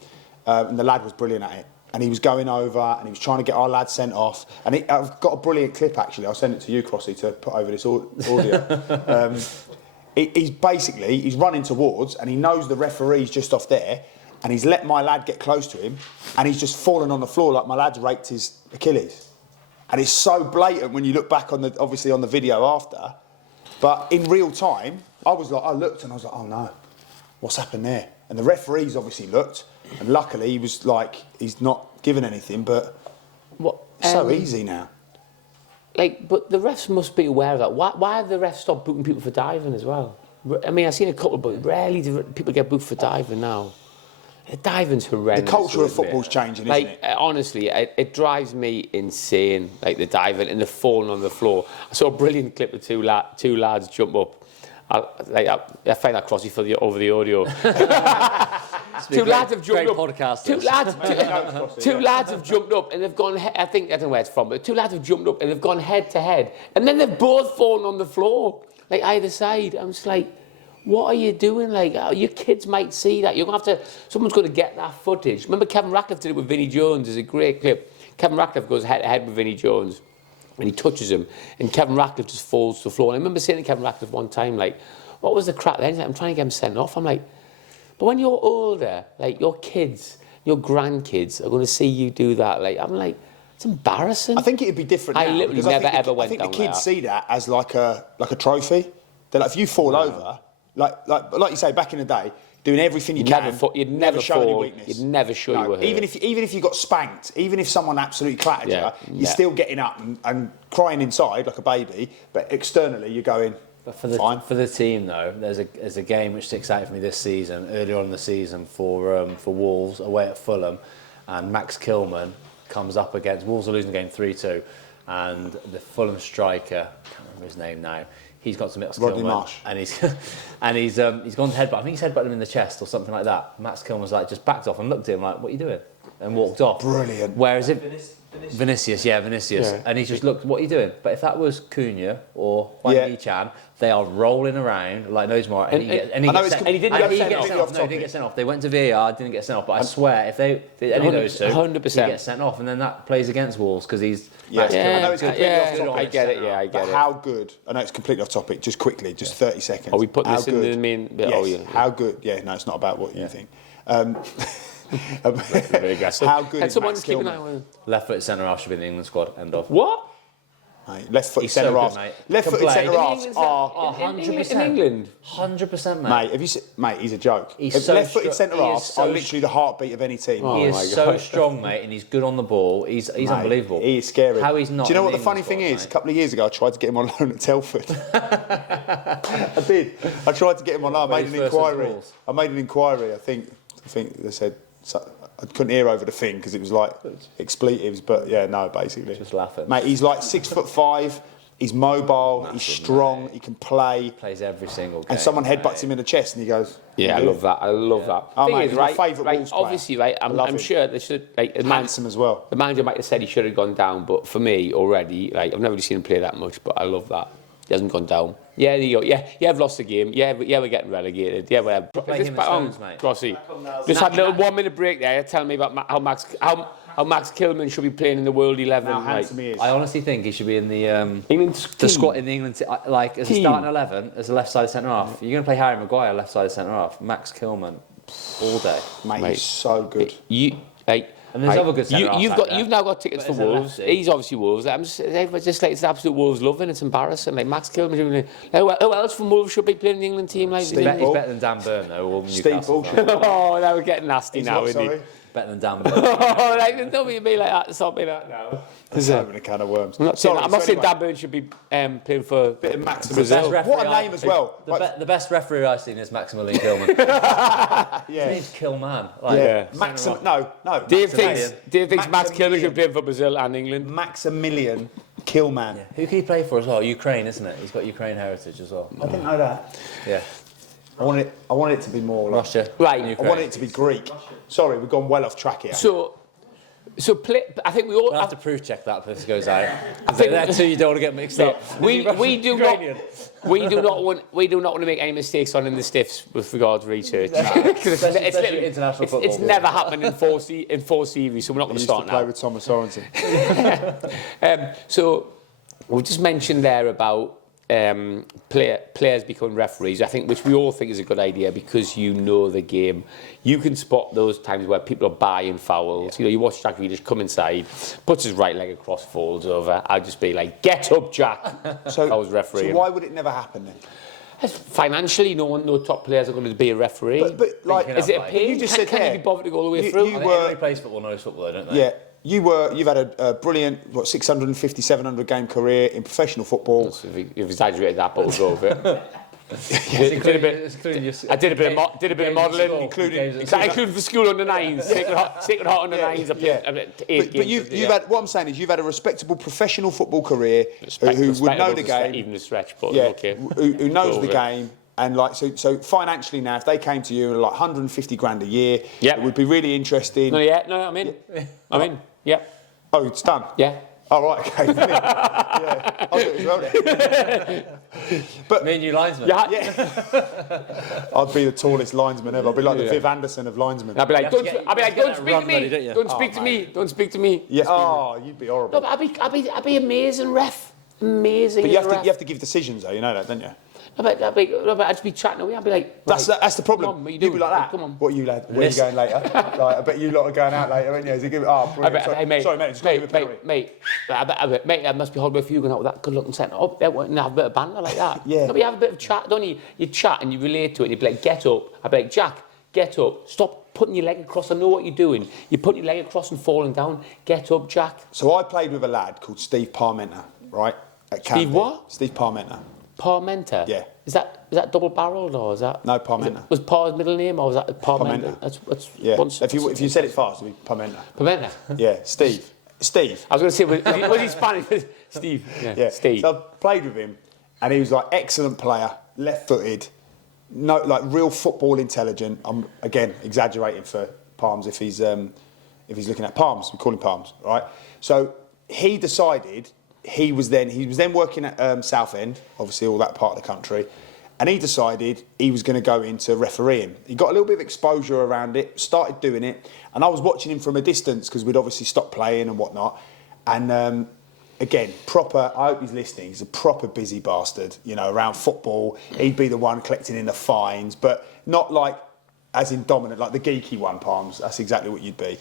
and the lad was brilliant at it. And he was going over and he was trying to get our lad sent off. And I've got a brilliant clip actually. I'll send it to you, Crossy, to put over this audio. He's running towards and he knows the referee's just off there. And he's let my lad get close to him. And he's just fallen on the floor like my lad's raked his Achilles. And it's so blatant when you look back on the video after. But in real time, I looked and I was like, oh no, what's happened there? And the referees obviously looked. And luckily, he was like, he's not given anything, but so easy now. But the refs must be aware of that. Why have the refs stopped booking people for diving as well? I mean, I've seen a couple, but rarely do people get booked for diving now. Diving's horrendous. The culture of football's changing, isn't it? Honestly, it drives me insane, like the diving and the falling on the floor. I saw a brilliant clip of two lads jump up. I find that Crossy over the audio. Two lads have jumped up. Two lads have jumped up and they've gone. I don't know where it's from, but two lads have jumped up and they've gone head to head, and then they've both fallen on the floor, like either side. I'm just like, what are you doing? Like, your kids might see that. You're gonna have to. Someone's going to get that footage. Remember, Kevin Ratcliffe did it with Vinnie Jones. It's a great clip. Kevin Ratcliffe goes head to head with Vinnie Jones. And he touches him, and Kevin Ratcliffe just falls to the floor. And I remember saying to Kevin Ratcliffe one time, like, what was the crap then? He's like, I'm trying to get him sent off. I'm like, but when you're older, like, your kids, your grandkids are going to see you do that. Like, I'm like, it's embarrassing. I think it'd be different now. I literally never ever went down. I think the kids see that as like a trophy. They're like, if you fall over, like you say, back in the day, doing everything you can. You'd never show any fall. weakness. You'd never show you were hurt. Even if you got spanked, even if someone absolutely clattered you, you're still getting up and crying inside like a baby, but externally you're going. But for the team though, there's a game which sticks out for me this season, earlier on in the season for Wolves away at Fulham, and Max Kilman comes up against Wolves are losing the game 3-2, and the Fulham striker, I can't remember his name now. He's got to Max Rodney Kilman, Marsh. and he's gone to headbutt. I think he's headbutted him in the chest or something like that. Max Kilman was like just backed off and looked at him like, "What are you doing?" and walked off. Brilliant. Whereas Vinicius, and he just looked, "What are you doing?" But if that was Cunha or Wang Yi-chan, they are rolling around like no tomorrow, and he didn't get sent off. They went to VAR, didn't get sent off. But I swear, if any of those two, 100%, he gets sent off, and then that plays against Wolves because he's I know it's completely off topic. I get it. Yeah, I get it. How good? I know it's completely off topic. Just quickly, just 30 seconds. Are we putting this in the main bit? Yes. Oh, yeah. How good? Yeah, no, it's not about what you think. Very aggressive. How good Can is someone Max keep an eye Kilman? on left-footed centre half should be in the England squad. End of. What? Mate, left-footed He's so centre good, halves. mate. Left-footed Can play. centre halves are. 100% in England. 100%, mate. Mate, have you seen, mate, he's a joke. strong- Left-footed centre he is halves so are literally the heartbeat of any team. He Oh is my so God. strong, mate, and he's good on the ball. He's Mate, unbelievable. He is scary. How he's not. Do you know in what the funny England thing squad, is? A mate? couple of years ago, I tried to get him on loan at Telford. I did. I tried to get him on loan. I made an Race versus inquiry. Wolves. I think they said I couldn't hear over the thing because it was like expletives. But yeah, no, basically. Just laughing. Mate, he's like 6'5". He's mobile. He's strong. He can play. Plays every single game. And someone headbutts him in the chest, and he goes. Yeah, I love that. I love that. Oh, Thing mate, is, he's my right, favourite Wolves player. obviously, right, I love I'm him. sure they should, like, Handsome as well. the manager might have said he should have gone down, but for me, already, like, I've never really seen him play that much, but I love that. He hasn't gone down. Yeah, there you go. Yeah, I've lost the game. Yeah, we're getting relegated. Yeah, we're... Play him as Stones, mate. Crossy. Just had a little 1 minute break there, telling me about how Max Kilman should be playing in the World 11. How like, handsome he is. I honestly think he should be in the England squad in the England like as a starting 11 as a left-sided centre half. You're going to play Harry Maguire left-sided centre half. Max Kilman all day. Mate, he's so good. And there's other good centre halves out there. You've now got tickets But for as a Wolves. lefty- He's obviously Wolves. Everyone's just like it's absolute Wolves loving. It's embarrassing. Like Max Kilman. Who else from Wolves should be playing in the England team? Like He's Steve better Ball. than Dan Burn though. Or Steve Newcastle Ball. fan. oh, now we're getting nasty He's now, what, isn't he? sorry? Better than Dan Burn. Oh, like, don't be like that. Stop me that now. There's opening a can of worms. I'm not saying Dan Burn should be playing for Bit of Maximus. Brazil. What a name as well. The best referee I've seen is Maximilian Kilman. Yeah. His name's Kilman. Like, Yeah. centre half. No. Dave Maximilian. thinks Max Kilman should play for Brazil and England. Maximilian Kilman. Who can he play for as well? Ukraine, isn't it? He's got Ukraine heritage as well. I didn't know that. Yeah. I want it to be more like, Russia. Right. and I Ukraine. want it to be Greek. Sorry, we've gone well off track here. So play. I think we all We'll have to proof check that if this goes out. I think That too, you don't want to get mixed up. we do not Ukrainian. we do not want to make any mistakes on in the stiffs with regards to research. 'Cause Especially literally- international it's football. never happened in four series, so we're not We going to used to start play now. with Thomas Sorensen. So we just mentioned there about players becoming referees, I think, which we all think is a good idea because you know the game. You can spot those times where people are buying fouls. You know, you watch Jack Grealish come inside, puts his right leg across, falls over. I'd just be like, "Get up, Jack!" So, I was refereeing. so why would it never happen then? Financially, no top players are going to be a referee. But like, can is it a like- pain? You just can, said can there, you be bothered to go all the way you- through? you I think were- everybody plays football knows football, though, don't they? yeah, you've had a brilliant 650, 700 game career in professional football. So if you've exaggerated that, but we'll go with it. Including your- I did a bit of games at modelling, school, including games at school. including for school under nines, Sacred Heart under nines. I played eight But games. you've had, what I'm saying is you've had a respectable professional football career who would know the game. even the stretch, but Yeah, okay. who knows Go the with it. game. And like so financially now, if they came to you and like 150 grand a year, Yeah. it would be really interesting. No, I'm in. I'm in. Yeah, Oh, it's done. yeah. Oh, right, okay. Yeah, I'll do it as well then. But Me and you linesman. I'd be the tallest linesman ever. I'd be like the Viv Anderson of linesmen. I'd be like, You have to don't get speak that to me. run ready, don't you? Don't speak to me. Don't speak to me. Yeah. Oh, you'd be horrible. No, but I'd be amazing ref. Amazing. But you as a ref. have to give decisions though. You know that, don't you? But I'd just be chatting away. I'd be like, That's the problem. Come on, what you You'd be doing? like that. Come on. What are you lad? Where are you going later? Like, I bet you lot are going out later, aren't you? Is it good? Oh, brilliant. Hey, mate, Sorry, mate. Just give me a penalty. mate, mate, that must be hard work for you going out with that good-looking centre. Oh, they wouldn't have a bit of banter like that. Yeah. No, but you have a bit of chat, don't you? You chat and you relate to it. And you'd be like, get up. I'd be like, Jack, get up. Stop putting your leg across. I know what you're doing. You're putting your leg across and falling down. Get up, Jack. So I played with a lad called Steve Parmenter, right? At Steve Canby. what? Steve Parmenter. Parmenter? Yeah. Is that double-barrelled or is that... No, Parmenter. Was Par's middle name or was that Parmenter? Parmenter. That's Yeah. once, If you said it fast, it'd be Parmenter. Parmenter. Yeah, Steve. Steve. I was going to say, was he Spanish? Steve. Yeah. Steve. So I played with him, and he was like excellent player, left-footed, no, like real football intelligent. I'm again exaggerating for Palms if he's looking at Palms. We call him Palms, right? So he decided he was then working at Southend, obviously all that part of the country, and he decided he was going to go into refereeing. He got a little bit of exposure around it, started doing it, and I was watching him from a distance because we'd obviously stopped playing and whatnot. And again, proper, I hope he's listening, he's a proper busy bastard, you know, around football. He'd be the one collecting in the fines, but not like as in dominant, like the geeky one, Palms. That's exactly what you'd be.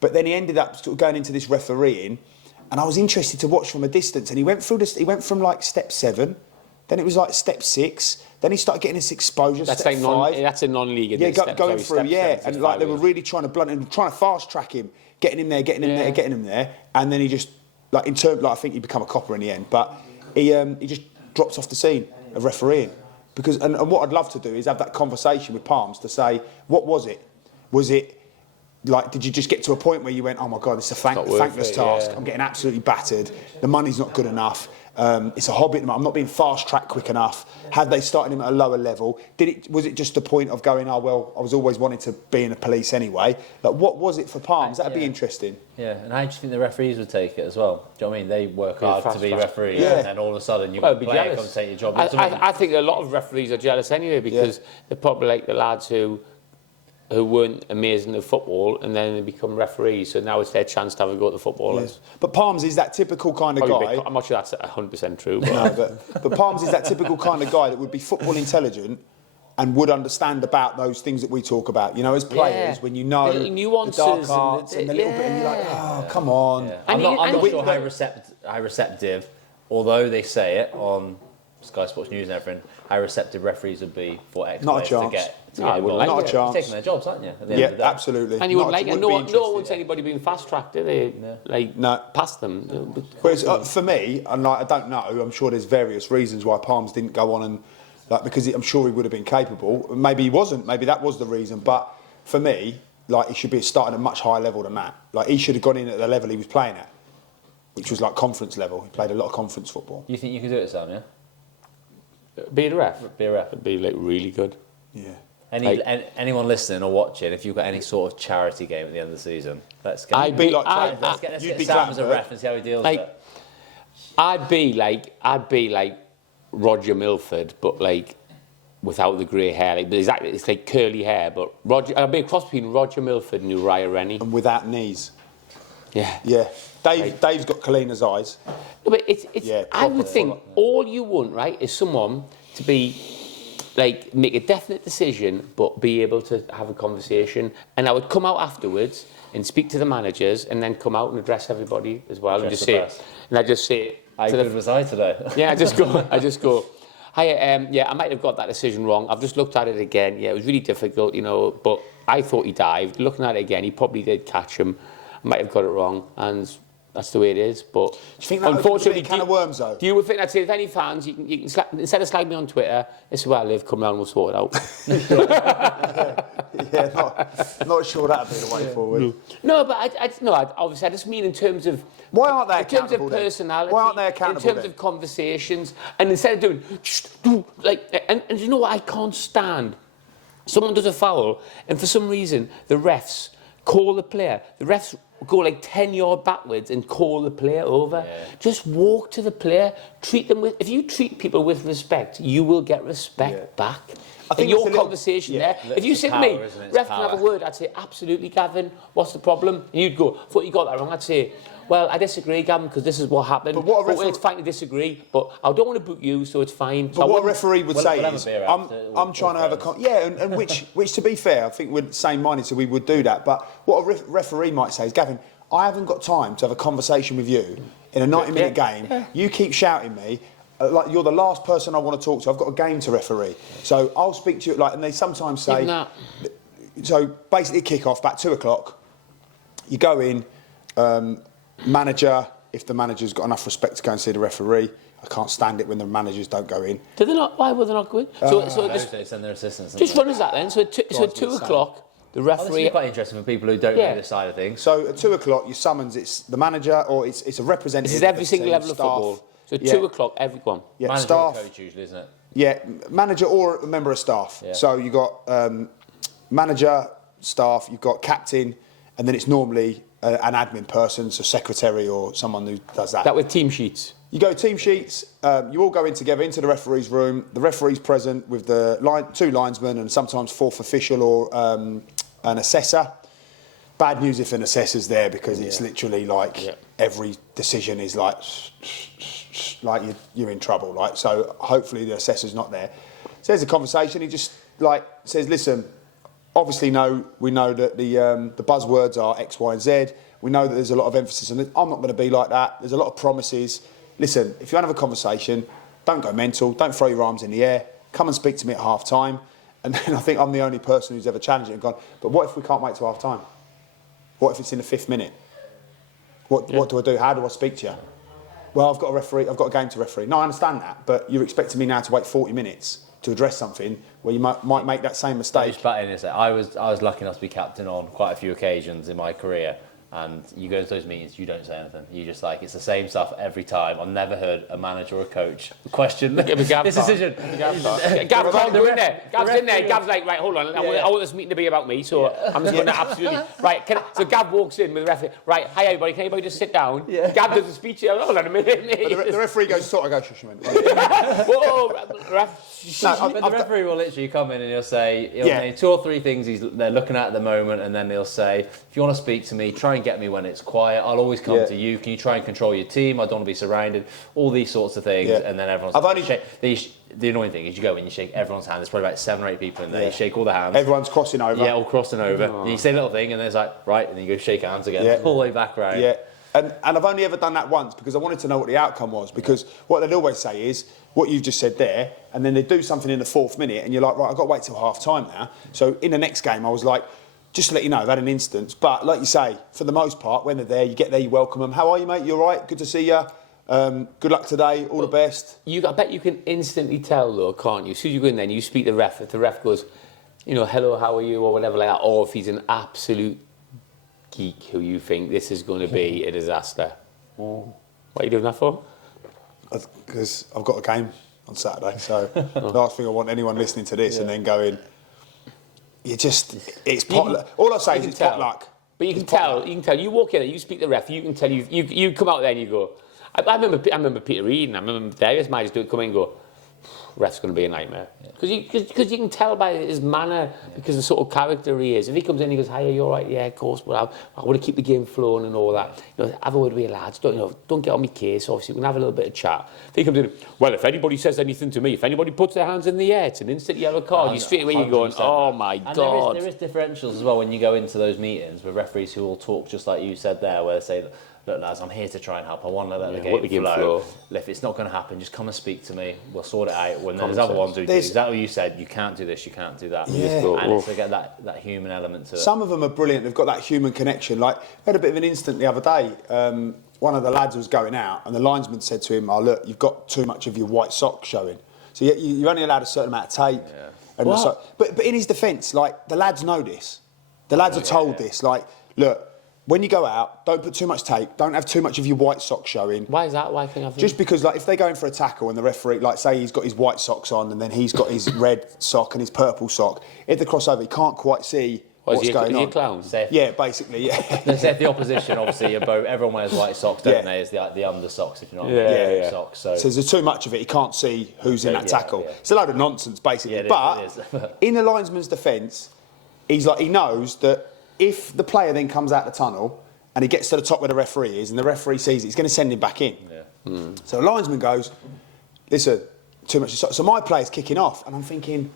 But then he ended up sort of going into this refereeing, and I was interested to watch from a distance. And he went from like step 7, then it was like step 6, then he started getting this exposure. That's step like 5. That's a non-league. Yeah, going through, yeah, and like they were really trying to blunt him, trying to fast track him, getting him there, getting him there, and then he just like I think he become a copper in the end, but he just drops off the scene of refereeing because and what I'd love to do is have that conversation with Palms to say what was it? Was it like did you just get to a point where you went, oh my God, this is a thankless task. I'm getting absolutely battered. The money's not good enough. It's a hobby. I'm not being fast-tracked quick enough. Had they started him at a lower level? Was it just the point of going, oh, well, I was always wanting to be in the police anyway? Like, what was it for Palms? That'd be interesting. Yeah, and how do you think the referees would take it as well? Do you know what I mean? They work hard to be referees, Yeah. and then all of a sudden you've got a player come take your job. I think a lot of referees are jealous anyway because they're probably like the lads who weren't amazing at football and then they become referees. So now it's their chance to have a go at the footballers. Yeah. But Palms is that typical kind of guy. I'm not sure that's 100% true. But No, but Palms is that typical kind of guy that would be football intelligent and would understand about those things that we talk about. You know, as players, when you know the nuances the dark arts and the little bit, and you're like, oh, come on. Yeah. I'm not sure how receptive, although they say it on Sky Sports News and everything, how receptive referees would be for ex-players to get involved. Not a chance. You're taking their jobs, aren't you? At the end of the day. Absolutely. And you wouldn't like it. No one wants anybody being fast-tracked, do they? No. Like, past them. Whereas for me, and like, I don't know, I'm sure there's various reasons why Palms didn't go on and, like, because I'm sure he would have been capable. Maybe he wasn't. Maybe that was the reason. But for me, like, he should be starting at a much higher level than that. Like, he should have gone in at the level he was playing at, which was like conference level. He played a lot of conference football. You think you could do it, Sam, yeah? Be a ref? Be a ref. It'd be, like, really good. Yeah. Anyone listening or watching, if you've got any sort of charity game at the end of the season, let's get Sam as a ref and see how he deals with it. I'd be like Roger Milford, but like without the grey hair. Like, exactly, it's like curly hair, but I'd be a cross between Roger Milford and Uriah Rennie. And without knees. Yeah. Yeah. Dave's got Kalina's eyes. No, but I would think all you want, right, is someone to be like make a definite decision but be able to have a conversation, and I would come out afterwards and speak to the managers and then come out and address everybody as well and just say how good was I today? Yeah, I just go hi, I might have got that decision wrong. I've just looked at it again. Yeah, it was really difficult, you know, but I thought he dived. Looking at it again, he probably did catch him. I might have got it wrong, and that's the way it is. But do you think that unfortunately, can of worms though? Do you think I'd say if any fans, you can instead of slagging me on Twitter, this is where I live. Come round and we'll sort it out. Not sure that'd be the way forward. No, but obviously I just mean in terms of why aren't they accountable? In terms of then? personality, why aren't they accountable? In terms of conversations, and instead of doing and you know what I can't stand? Someone does a foul, and for some reason the refs call the player. The refs go like 10 yards backwards and call the player over. Yeah. Just walk to the player. Treat them with. If you treat people with respect, you will get respect back. I think your conversation there. If you said to me, ref, can I have a word? I'd say, absolutely, Gavin. What's the problem? And you'd go, I thought you got that wrong. I'd say, well, I disagree, Gavin, because this is what happened. But it's fine to disagree, but I don't want to boot you, so it's fine. But what a referee would say is, I'm trying to have a... and which, to be fair, I think we're the same minded, so we would do that. But what a referee might say is, Gavin, I haven't got time to have a conversation with you in a 90-minute game. Yeah. You keep shouting me. Like you're the last person I want to talk to. I've got a game to referee, so I'll speak to you. Like, and they sometimes say, so basically kick off about 2 o'clock. You go in, manager. If the manager's got enough respect to go and see the referee, I can't stand it when the managers don't go in. Did they not? Why would they not go in? They send their assistants. Just run us that then. So at 2 o'clock, the This referee. is quite interesting for people who don't know this side of things. So at 2 o'clock, you summons it's the manager or it's a representative. This is every of the single team, level of staff. football. So at 2 o'clock, everyone. Yeah, Manager staff. or coach usually, isn't it? Yeah, manager or a member of staff. Yeah. So you got manager, staff. You've got captain, and then it's normally an admin person, so secretary or someone who does that. That with team sheets. You go team sheets. You all go in together into the referee's room. The referee's present with the two linesmen and sometimes fourth official or an assessor. Bad news if an assessor's there because it's literally like every decision is like you're in trouble. Like so, hopefully the assessor's not there. So there's a conversation. He just like says, "Listen, obviously we know that the buzzwords are X, Y, and Z. We know that there's a lot of emphasis on it. I'm not going to be like that. There's a lot of promises. Listen, if you want to have a conversation, don't go mental. Don't throw your arms in the air. Come and speak to me at half time." And then I think I'm the only person who's ever challenged it and gone, "But what if we can't wait till half time? What if it's in the 5th minute? What do I do? How do I speak to you?" "Well, I've got a referee. I've got a game to referee." "No, I understand that, but you're expecting me now to wait 40 minutes to address something where you might make that same mistake." I was lucky enough to be captain on quite a few occasions in my career. And you go to those meetings, you don't say anything. You just it's the same stuff every time. I've never heard a manager or a coach question this decision. Gav can't do it there. Gav's in there. Gav's like, right, hold on. I want this meeting to be about me, so I'm just going to absolutely... Right, so Gav walks in with the referee. Right, hi everybody, can anybody just sit down? Yeah. Gav does a speech. Hold on a minute. But the referee goes, sort of go, shush, man. Whoa, ref. But the referee will literally come in and he'll say, name 2 or 3 things they're looking at the moment, and then he'll say, "If you want to speak to me, try and get me when it's quiet. I'll always come to you. Can you try and control your team? I don't want to be surrounded." All these sorts of things, and then everyone's. The annoying thing is you go and you shake everyone's hand. There's probably about 7 or 8 people in there. You shake all the hands. Everyone's crossing over. Yeah, all crossing over. And you say a little thing, and there's like, right, and then you go shake hands again, all the way back round. Yeah. And I've only ever done that once because I wanted to know what the outcome was. Because what they'd always say is what you've just said there, and then they do something in the 4th minute, and you're like, right, I've got to wait till half time now. So in the next game, I was like, just to let you know, I've had an instance. But like you say, for the most part, when they're there, you get there, you welcome them. "How are you, mate? You all right? Good to see you. Good luck today. All the best." I bet you can instantly tell, though, can't you? As soon as you go in there and you speak to the ref, if the ref goes, "Hello, how are you?" or whatever like that, or if he's an absolute geek who you think this is going to be a disaster. What are you doing that for? Because I've got a game on Saturday. So the last thing I want anyone listening to this and then going, it's potluck. All I say is it's potluck. But you can tell. You walk in there, you speak to the ref, you can tell. You come out there and you go. I remember Peter Eden. I remember Darius might just come in and go, "Ref's going to be a nightmare," because you can tell by his manner, because the sort of character he is. If he comes in and he goes, "Hi, are you all right?" "Yeah, of course, but I want to keep the game flowing and all that. Have a word with your lads. Don't get on my case. Obviously, we can have a little bit of chat." If he comes in, "Well, if anybody says anything to me, if anybody puts their hands in the air, it's an instant yellow card." You straight away you're going, "Oh my God!" There is differentials as well when you go into those meetings with referees who will talk just like you said there, where they say, "Look, lads, I'm here to try and help. I want to let the game flow. If it's not going to happen, just come and speak to me. We'll sort it out." When there's other ones who do exactly what you said, you can't do this, you can't do that. And it's to get that human element to it. Some of them are brilliant. They've got that human connection. Like, I had a bit of an incident the other day. One of the lads was going out, and the linesman said to him, "Oh, look, you've got too much of your white sock showing. So you're only allowed a certain amount of tape." And but in his defence, like, the lads know this. The lads are told this. Like, look, when you go out, don't put too much tape. Don't have too much of your white sock showing. Why is that? Why can I? Just because, like, if they're going for a tackle and the referee, like, say he's got his white socks on and then he's got his red sock and his purple sock, if they cross over, he can't quite see what's going on. Is he a clown? Yeah, basically, yeah. They said the opposition, obviously, everyone wears white socks, don't they? As the under socks, if you're not socks. So there's too much of it. He can't see who's in that tackle. Yeah. It's a load of nonsense, basically. It is. In the linesman's defence, he knows that if the player then comes out the tunnel and he gets to the top where the referee is, and the referee sees it, he's going to send him back in. So the linesman goes, "Listen, too much." So my player's kicking off, and I'm thinking,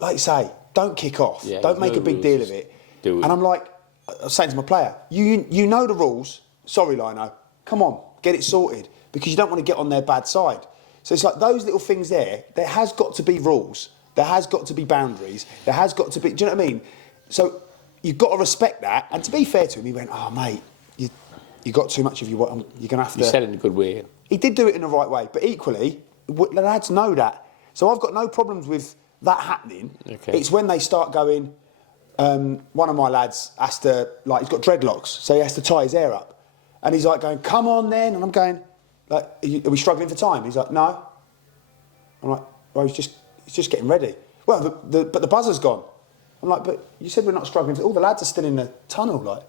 like you say, don't kick off. Don't make a big deal of it. And I'm like, I was saying to my player, you know the rules. Sorry, Lino. Come on, get it sorted, because you don't want to get on their bad side. So it's like those little things there. There has got to be rules. There has got to be boundaries. There has got to be. Do you know what I mean? So you've got to respect that. And to be fair to him, he went, "Oh, mate, you got too much of your. You're going to have to." You said it in a good way. He did do it in the right way, but equally, the lads know that. So I've got no problems with that happening. Okay. It's when they start going. One of my lads has to, like, he's got dreadlocks, so he has to tie his hair up, and he's like going, "Come on, then," and I'm going, like, "Are we struggling for time?" He's like, "No." I'm like, "Well, he's just getting ready." Well, but the buzzer's gone. I'm like, "But you said we're not struggling. All the lads are still in the tunnel, like."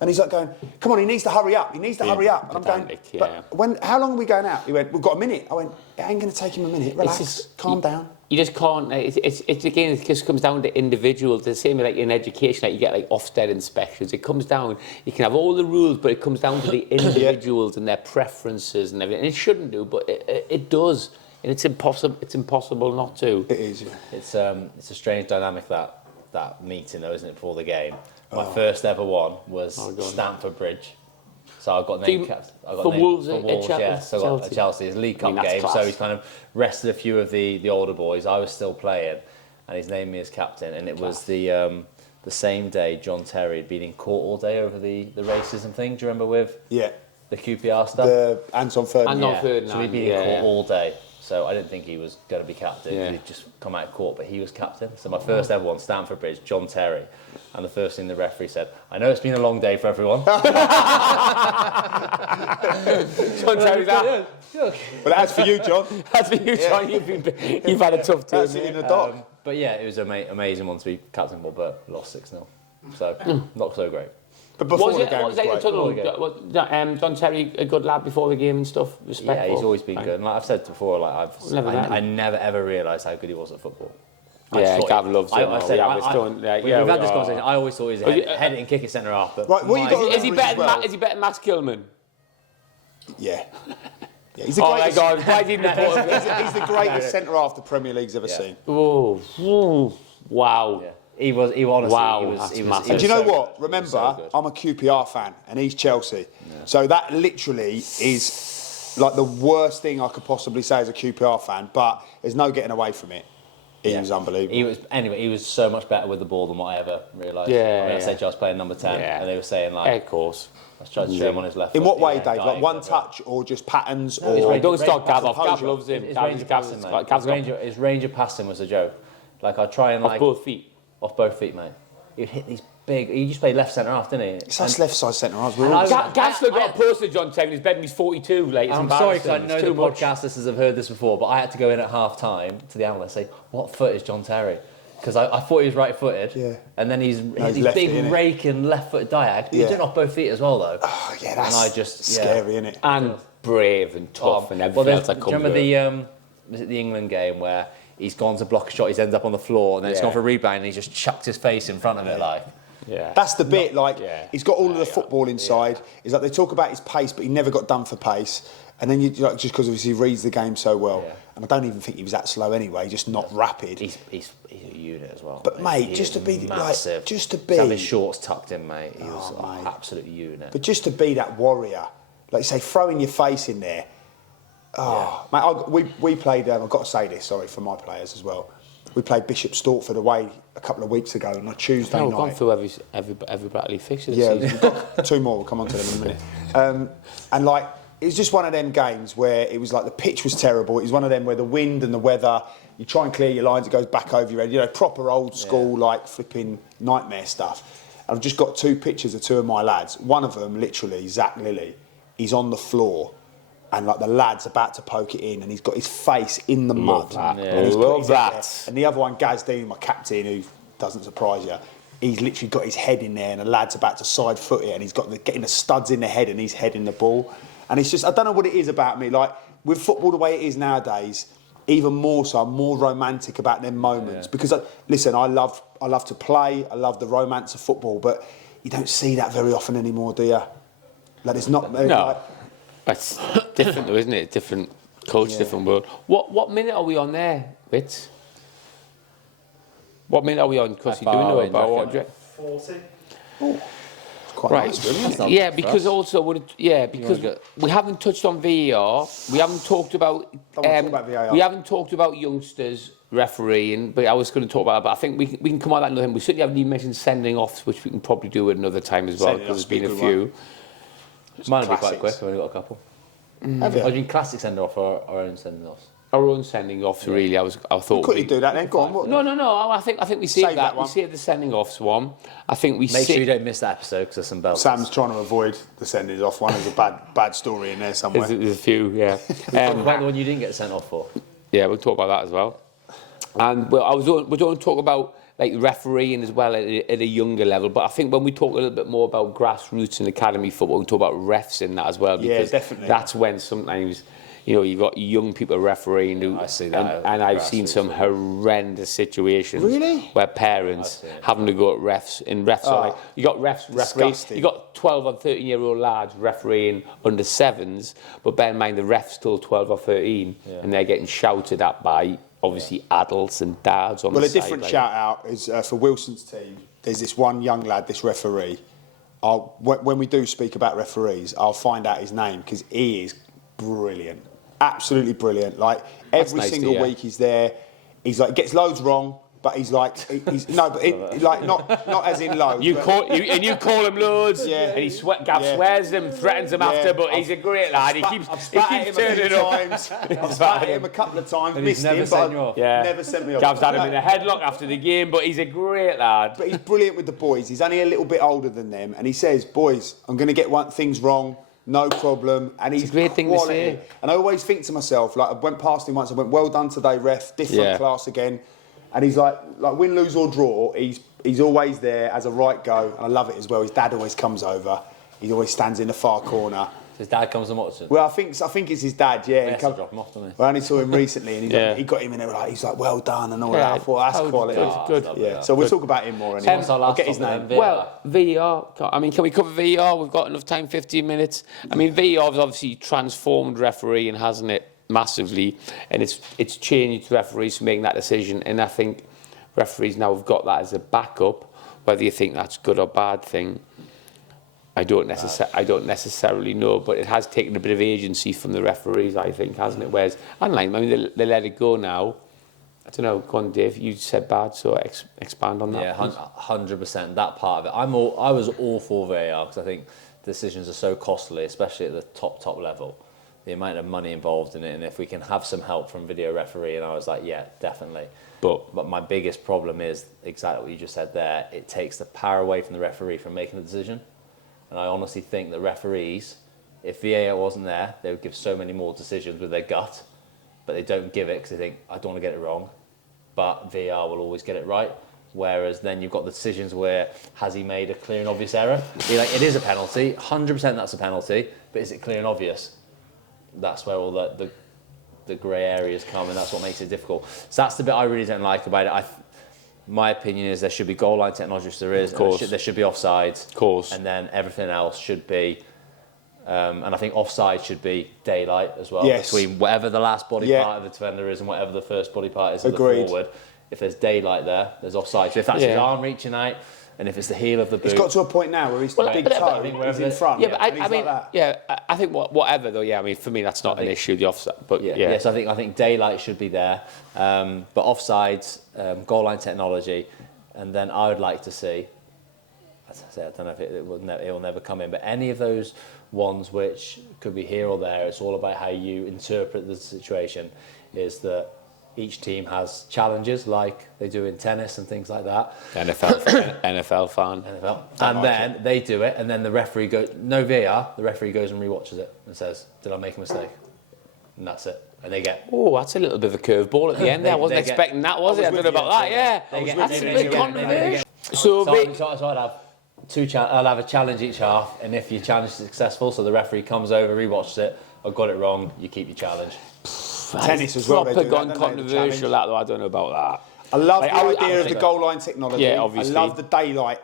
And he's like going, "Come on, he needs to hurry up. He needs to hurry up." And I'm going, "But how long are we going out?" He went, "We've got a minute." I went, "It ain't going to take him a minute. Relax, calm down." You just can't. It's again. It just comes down to individuals. The same like in education, like you get like Ofsted inspections. It comes down. You can have all the rules, but it comes down to the individuals and their preferences and everything. And it shouldn't do, but it does, and it's impossible. It's impossible not to. It is. Yeah. It's a strange dynamic that meeting though, isn't it? Before the game, my first ever one was Stamford Bridge. So I got named captain. For Wolves, yeah. So I got at Chelsea. It's a League Cup game, class. so he's kind of rested a few of the older boys. I was still playing, and he's named me as captain. And it was the same day John Terry had been in court all day over the racism thing. Do you remember with the QPR stuff? The Anton Ferdinand. So he'd been in court all day. So I didn't think he was going to be captain. He'd just come out of court, but he was captain. So my first ever one, Stamford Bridge, John Terry. And the first thing the referee said, "I know it's been a long day for everyone." John Terry's that. Well, that's for you, John. That's for you, John. You've had a tough time. That's it in the dock. But yeah, it was an amazing one to be captain for, but lost 6-0. So not so great. But before the game what was like the tunnel? John Terry, a good lad before the game and stuff. Respectful. Yeah, he's always been good. And like I've said before, like I never ever realised how good he was at football. Yeah, Gav loves him. We've had this conversation. I always thought he was a head and kick at centre half. But right, what you got is he better than Max Gilman? Yeah. He's the my God! Why didn't he's the greatest centre half the Premier League's ever seen. Oh, wow. Yeah. He honestly was. And do you know what? Remember, I'm a QPR fan, and he's Chelsea. Yeah. So that literally is like the worst thing I could possibly say as a QPR fan. But there's no getting away from it. He was unbelievable. He was so much better with the ball than what I ever realised. I said I was playing number 10, and they were saying like, of course. Let's try to show him on his left. In what way, Dave? Like one touch or just patterns? Or don't start Gav off. Gav loves him. His range of passing was a joke. Like I'd try and off both feet. Off both feet, mate. He'd hit these big. He just played left centre half, didn't he? It's us left side centre halves. Gav's still got a poster, John Terry. He's bed and he's 42. Like, I'm sorry because I know the podcast listeners have heard this before, but I had to go in at half time to the analyst and say, "What foot is John Terry?" Because I thought he was right-footed, and then he's these big raking left-footed diag. He's doing off both feet as well, though. Oh yeah, that's scary, isn't it? And brave and tough and everything else that comes. Do you remember was it the England game where he's gone to block a shot, he's ended up on the floor, and then it's gone for a rebound, and he's just chucked his face in front of it, like. Yeah. That's the bit, he's got all of the football inside. It's like they talk about his pace, but he never got done for pace. And then just because obviously he reads the game so well. Yeah. And I don't even think he was that slow anyway, just not rapid. He's a unit as well. But mate, just to be massive. To have his shorts tucked in, mate. He was an absolute unit. But just to be that warrior, like you say, throwing your face in there. Mate, we played. I've got to say this, sorry, for my players as well. We played Bishop Stortford away a couple of weeks ago on a Tuesday night. We've gone through every Bradley fixture. We've got 2 more. We'll come on to them in a minute. And like, it was just one of them games where it was like the pitch was terrible. It was one of them where the wind and the weather, you try and clear your lines, it goes back over your head. You know, proper old school, like flipping nightmare stuff. And I've just got 2 pictures of 2 of my lads. One of them, literally, Zach Lilly, he's on the floor. And like the lad's about to poke it in, and he's got his face in the mud. And he's love that. And the other one, Gaz Dean, my captain, who doesn't surprise you, he's literally got his head in there, and the lad's about to side foot it, and he's got getting the studs in the head, and he's heading the ball. And it's just, I don't know what it is about me. Like with football the way it is nowadays, even more so, I'm more romantic about them moments because listen, I love to play, I love the romance of football, but you don't see that very often anymore, do you? Like it's not. No. It's different though, isn't it? Different culture, different world. What minute are we on there, Wits? What minute are we on? Because you do know about what? 40. Ooh. quite Right. nice, really. That's not Yeah, for because us. also, because we haven't touched on VAR. We haven't talked about. Don't want to talk about VAR. We haven't talked about youngsters refereeing, but I was going to talk about it. But I think we can come on that another time. We certainly haven't even mentioned sending offs, which we can probably do at another time as well, Sending because offs there's been a be a good few. Mine will be quite classics. quick. I've only got a couple. Have you? I mean, classic send off or our own send offs. Our own sending offs, really. I thought. Quickly do that then. Go on. What? No. I think we saved Save that. that We one. saved the sending offs one. I think we Make sure you saved. don't miss that episode because there's some belts. Sam's trying to avoid the sending off one. There's a bad story in there somewhere. There's a few, yeah. Talk about the one you didn't get sent off for. Yeah, we'll talk about that as well. And we're going to talk about like refereeing as well at a younger level. But I think when we talk a little bit more about grassroots and academy football, we talk about refs in that as well. Yeah, Because definitely. that's when sometimes, you've got young people refereeing who, I see that and I've grassroots seen some horrendous situations Really? where parents I see it. having to go at refs, and refs are like, you got refs refereeing, Disgusting. you got 12 or 13-year-old lads refereeing under sevens, but bear in mind the ref's still 12 or 13, and they're getting shouted at by obviously adults and dads on Well, the a different sideline. shout out is for Wilson's team. There's this one young lad, this referee. When we do speak about referees, I'll find out his name because he is brilliant, absolutely brilliant. Like every nice to single hear. week he's there. He's like gets loads wrong, but he's like not as in loads. You but- call him loads, Yeah. and Gav Yeah. swears him, threatens him Yeah. after, but he's a great lad. He I've keeps spat at him a turning few up. times. I've spat at him a couple of times, And he's missed never him, sent but you off. Yeah. never sent me off. Gav's had him in a headlock after the game, but he's a great lad. But he's brilliant with the boys. He's only a little bit older than them, and he says, "Boys, I'm going to get things wrong, no problem." And he's a great thing to quality. say. And I always think to myself, like I went past him once. I went, "Well done today, ref. Different Yeah. class again." And he's like win, lose or draw. He's always there as a right go. And I love it as well. His dad always comes over. He always stands in the far corner. His dad comes and watches. Well, I think it's his dad. Yeah, He has to drop him off, doesn't he? I only saw him recently, and he got him in there. He's like, "Well done," and all that. I thought that's quality. Good. Yeah. So we'll talk about him more anyway. What's our I'll last get his topic name. then? Well, VAR. I mean, can we cover VAR? We've got enough time, 15 minutes. I mean, VAR has obviously transformed refereeing, hasn't it, massively, and it's changed referees making that decision. And I think referees now have got that as a backup. Whether you think that's good or bad thing, I don't necessarily know, but it has taken a bit of agency from the referees, I think, hasn't it? Whereas, unlike, I mean, they let it go now. I don't know, go on, Dave. You said bad, so expand on that. Yeah, please. 100%. That part of it. I was all for VAR because I think decisions are so costly, especially at the top level. The amount of money involved in it, and if we can have some help from video referee, and I was like, yeah, definitely. But my biggest problem is exactly what you just said there. It takes the power away from the referee from making the decision. And I honestly think that referees, if VAR wasn't there, they would give so many more decisions with their gut, but they don't give it because they think, I don't want to get it wrong. But VAR will always get it right. Whereas then you've got the decisions where, has he made a clear and obvious error? You're like, it is a penalty, 100% that's a penalty, but is it clear and obvious? That's where all the grey areas come, and that's what makes it difficult. So that's the bit I really don't like about it. My opinion is there should be goal line technology, which there is. Of course. There should be offsides. Of course. And then everything else should be, and I think offside should be daylight as well. Yes. Between whatever the last body Yeah. part of the defender is and whatever the first body part is of Agreed. the forward. If there's daylight there, there's offside. So if that's his Yeah. arm reaching out, and if it's the heel of the boot. It's got to a point now where his Well, big but- toe I think is wherever in the- front. Yeah, but and he's I mean, like that. I think whatever though. Yeah, I mean, for me that's not an issue. The offside, but yeah. Yes, I think daylight should be there, but offsides, goal line technology, and then I would like to see. As I say, I don't know if it will never come in, but any of those ones which could be here or there, it's all about how you interpret the situation. Is that each team has challenges like they do in tennis and things like that. NFL fan. NFL. And then they do it, and then the referee goes, no VAR, the referee goes and rewatches it and says, did I make a mistake? And that's it. And they get... Oh, that's a little bit of a curveball at the end there. I wasn't they get- expecting that, was it? I don't know about that. Yeah, that's a bit controversial. So So, I'd have I'll have a challenge each half, and if your challenge is successful, so the referee comes over, rewatches it, I got it wrong, you keep your challenge. Tennis as well, they proper do that, gone don't they, the controversial. That though, I don't know about that. I love Like, the I would- idea of the think- goal line technology. Yeah, obviously. I love the daylight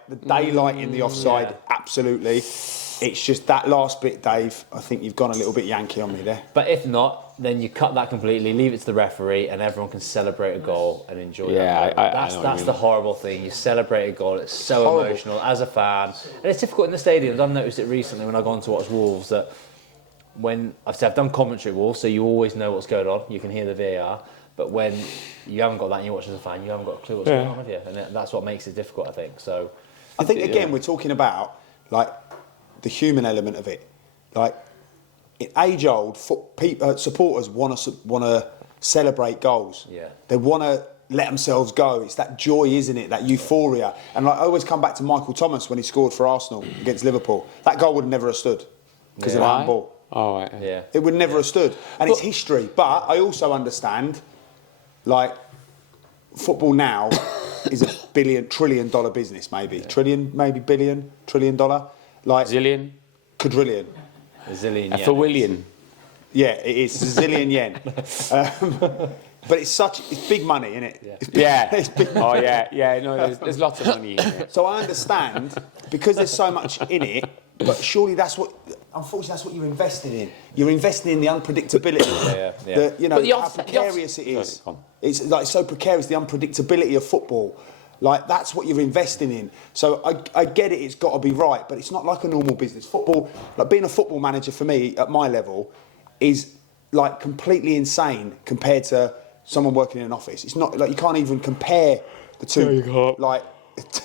in the offside, Yeah. absolutely. It's just that last bit, Dave, I think you've gone a little bit Yankee on me there. But if not, then you cut that completely, leave it to the referee, and everyone can celebrate a goal and enjoy that. That's the horrible thing. You celebrate a goal, it's so horrible. Emotional as a fan. And it's difficult in the stadiums. I've noticed it recently when I've gone to watch Wolves that when I've done commentary at Wolves, so you always know what's going on, you can hear the VAR, but when you haven't got that and you watch as a fan, you haven't got a clue what's going on with you. And that's what makes it difficult, I think. So I think, again, we're talking about, like, the human element of it. Like, age-old supporters want to celebrate goals. Yeah. They want to let themselves go. It's that joy, isn't it? That euphoria. And like, I always come back to Michael Thomas when he scored for Arsenal against Liverpool. That goal would never have stood because of the handball. Oh, right. Yeah. It would never have stood. And it's history. But I also understand, like, football now is a trillion dollar business, maybe. Yeah. Trillion, maybe billion, $1 trillion. Like, Zillion? Quadrillion. A zillion yen. For William. Yeah, it is. It's a zillion yen. But it's big money, isn't it? Yeah. It's big money. Oh, yeah. No, there's lots of money in it. So I understand, because there's so much in it, but surely unfortunately, that's what you're investing in. You're investing in the unpredictability. How precarious it is. It's like so precarious, the unpredictability of football. Like, that's what you're investing in. So I get it, it's got to be right, but it's not like a normal business. Football, like being a football manager for me at my level is like completely insane compared to someone working in an office. It's not like you can't even compare the two. No, you can't. Like,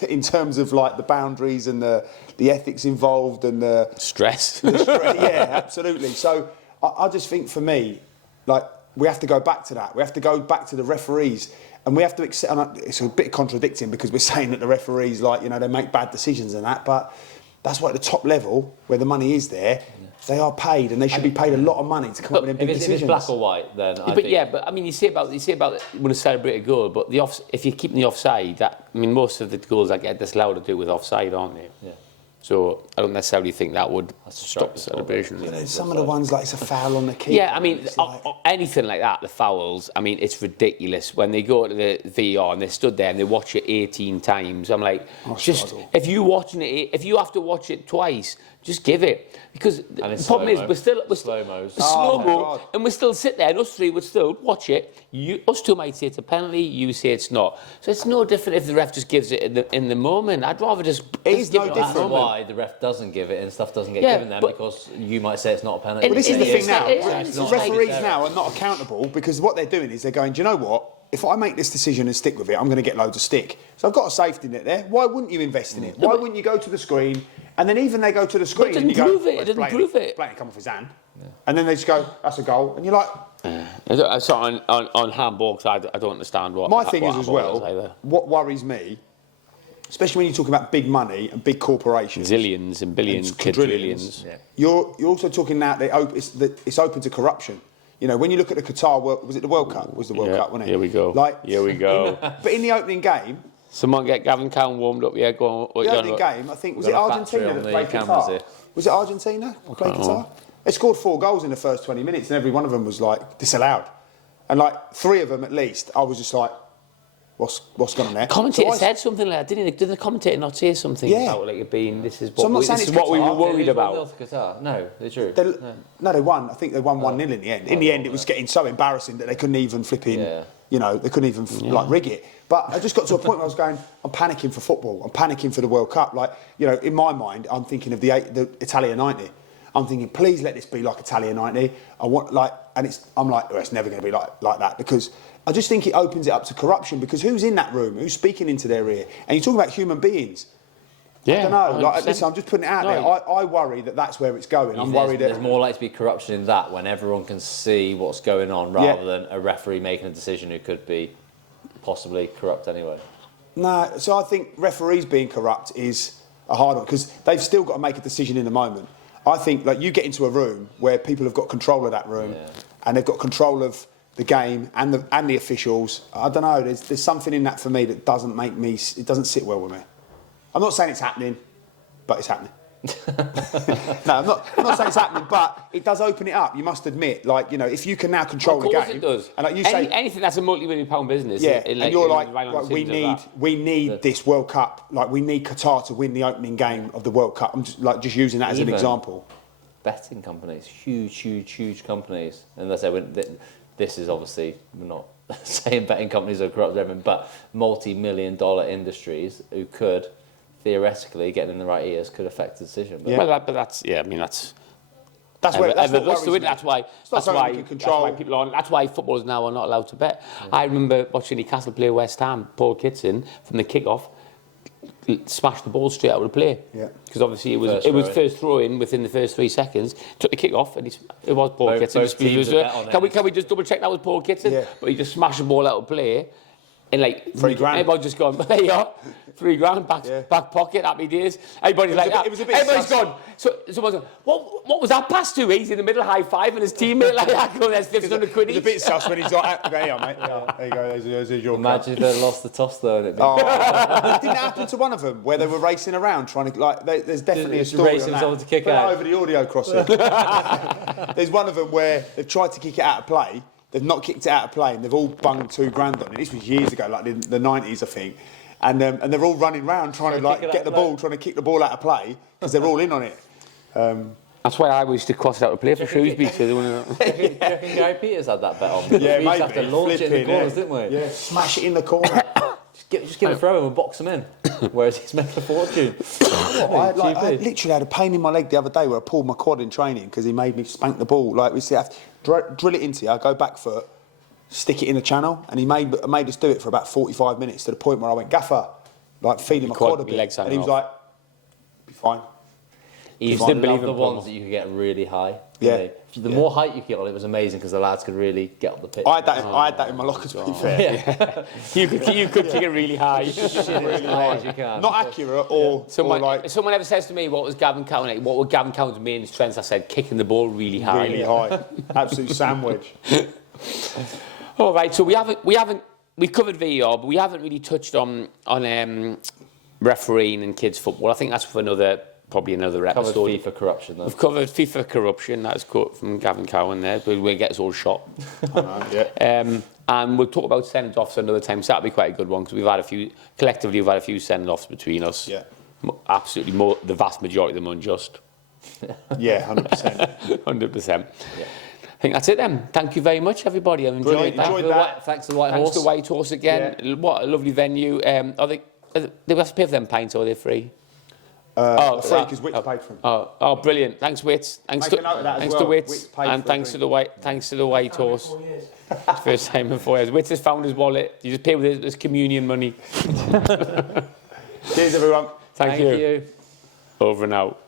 in terms of like the boundaries and the ethics involved and the stress. Yeah, absolutely. So I just think for me, like, we have to go back to that. We have to go back to the referees. And we have to accept, and it's a bit contradicting because we're saying that the referees, like, they make bad decisions and that, but that's why at the top level, where the money is there, they are paid, and they should be paid a lot of money to come up with them big decisions. If it's black or white, then I think... But I mean, you say about when to celebrate a goal, but if you're keeping the offside, most of the goals that get disallowed to do with offside, aren't they? Yeah. So I don't necessarily think that would stop the celebration. Some of the ones, like, it's a foul on the keeper. Yeah, I mean, anything like that, the fouls, I mean, it's ridiculous. When they go to the VAR and they stood there and they watch it 18 times, I'm like, if you have to watch it twice, just give it. Because the problem is, we're slow-mo, and we still sit there, and us three would still watch it. Us two might say it's a penalty, you say it's not. So it's no different if the ref just gives it in the moment. I'd rather just give it. That's why the ref doesn't give it and stuff doesn't get given then, because you might say it's not a penalty. But this is the thing now. Referees now are not accountable because what they're doing is they're going, do you know what? If I make this decision and stick with it, I'm going to get loads of stick. So I've got a safety net there. Why wouldn't you invest in it? Why wouldn't you go to the screen? And then even they go to the screen and you go, it didn't prove it. Blatantly come off his hand. Yeah. And then they just go, that's a goal. And you're like... So on handball, I don't understand what... My thing is as well, what worries me, especially when you're talking about big money and big corporations... Zillions and billions, quadrillions. Yeah. You're also talking now that it's open to corruption. When you look at the Qatar was it the World Cup? Was the World Cup, wasn't it? Here we go. Here we go. But in the opening game... Someone get Gavin Cowan warmed up, yeah, go on. The opening game, I think, was it Argentina that played Qatar? Was it Argentina played Qatar? They scored 4 goals in the first 20 minutes and every one of them was, like, disallowed. And, like, 3 of them at least, I was just like, what's going on there? Commentator said something like that, didn't he? Did the commentator not say something about, like, it being, this is what we were worried about? No, they drew. No, they won. I think they won 1-0 in the end. In the end, it was getting so embarrassing that they couldn't even flip in, they couldn't even, like, rig it. But I just got to a point where I was going, I'm panicking for football. I'm panicking for the World Cup. Like, in my mind, I'm thinking of the Italia 90. I'm thinking, please let this be like Italia 90. I'm like, it's never going to be like that because I just think it opens it up to corruption because who's in that room? Who's speaking into their ear? And you're talking about human beings. Yeah, I don't know. Like, listen, I'm just putting it out there. I worry that that's where it's going. I'm worried there's more likely to be corruption in that when everyone can see what's going on rather than a referee making a decision who could be possibly corrupt anyway. No, so I think referees being corrupt is a hard one because they've still got to make a decision in the moment. I think, like, you get into a room where people have got control of that room and they've got control of the game and the officials. I don't know. There's something in that for me that doesn't sit well with me. I'm not saying it's happening, but it's happening. No, I'm not saying it's happening, but it does open it up. You must admit, like, if you can now control the game, it does. And like you say, anything that's a multi-million-pound business, and you're like we need this World Cup. Like, we need Qatar to win the opening game of the World Cup. I'm just using that as an example. betting companies, huge companies. And let's say this is obviously, we're not saying betting companies are corrupt, everything, but multi-million-dollar industries who could theoretically, getting in the right ears, could affect the decision. But Well, that's I mean that's. That's What worries me. That's why people aren't. That's why footballers now are not allowed to bet. Yeah. I remember watching Newcastle play West Ham. Paul Kitson from the kick-off smashed the ball straight out of the play. Yeah. Because obviously it was first throw in within the first 3 seconds. Took the kick-off and it was Paul Kitson. Can we just double check that was Paul Kitson? Yeah. But he just smashed the ball out of play. And like $3,000. Everybody's just gone, there you are, $3,000 back pocket, happy days. Everybody's like that. Everybody's gone. So someone's gone, what was that pass to? He's in the middle, high five, and his teammate like that. Go, there's 500 quid. It's a bit sus when he's like, okay, yeah, mate. Yeah. There you go. There's your Imagine if they'd lost the toss though. And it didn't happen to one of them where they were racing around trying to like. There's definitely a story racing on someone that. to kick out over the audio crossing. There's one of them where they've tried to kick it out of play. They've not kicked it out of play and they've all bunged $2,000 on it. This was years ago, like the 90s, I think. And they're all running around trying to like get the ball, trying to kick the ball out of play because they're all in on it. That's why I wish to cross it out to play for Shrewsbury. Do you reckon Gary Peters had that bet on? Yeah, we used to have to launch it in the corners, didn't we? Yeah, smash it in the corner. Just give it a throw and box him in. Whereas he's making a fortune. I literally had a pain in my leg the other day where I pulled my quad in training because he made me spank the ball. Like we have to drill it into you, go back foot, stick it in the channel, and he made us do it for about 45 minutes to the point where I went, Gaffer, like feeling my quad a bit, and he was like, "Be fine." He used to love the ones that you could get really high. Yeah. The more height you could get on it was amazing because the lads could really get up the pitch. I had that in my locker, to be fair. Yeah. you could kick it really high. Really high as you can. Not accurate or like... If someone ever says to me, what were Gavin Cowan's main strengths? I said, kicking the ball really high. Really high. Absolute sandwich. All right, so we've covered VAR, but we haven't really touched on refereeing in kids' football. I think that's for probably another episode. Covered FIFA corruption, though. We've covered FIFA corruption. That's quote from Gavin Cowan there. But we'll get us all shot. And we'll talk about send-offs another time. So that'll be quite a good one because we've had a few send-offs between us. Yeah. Absolutely, the vast majority of them unjust. Yeah, 100%. 100%. Yeah. I think that's it then. Thank you very much, everybody. I've enjoyed that. Thanks to the White Horse. Thanks to White Horse again. Yeah. What a lovely venue. They have to pay for them pints, or are they free? Free because Wits paid for them. Oh, brilliant! Thanks, Wits. Thanks to Wits, and thanks to the White Horse. First time in 4 years. Wits has found his wallet. You just pay with his communion money. Cheers, everyone. Thank you. Over and out.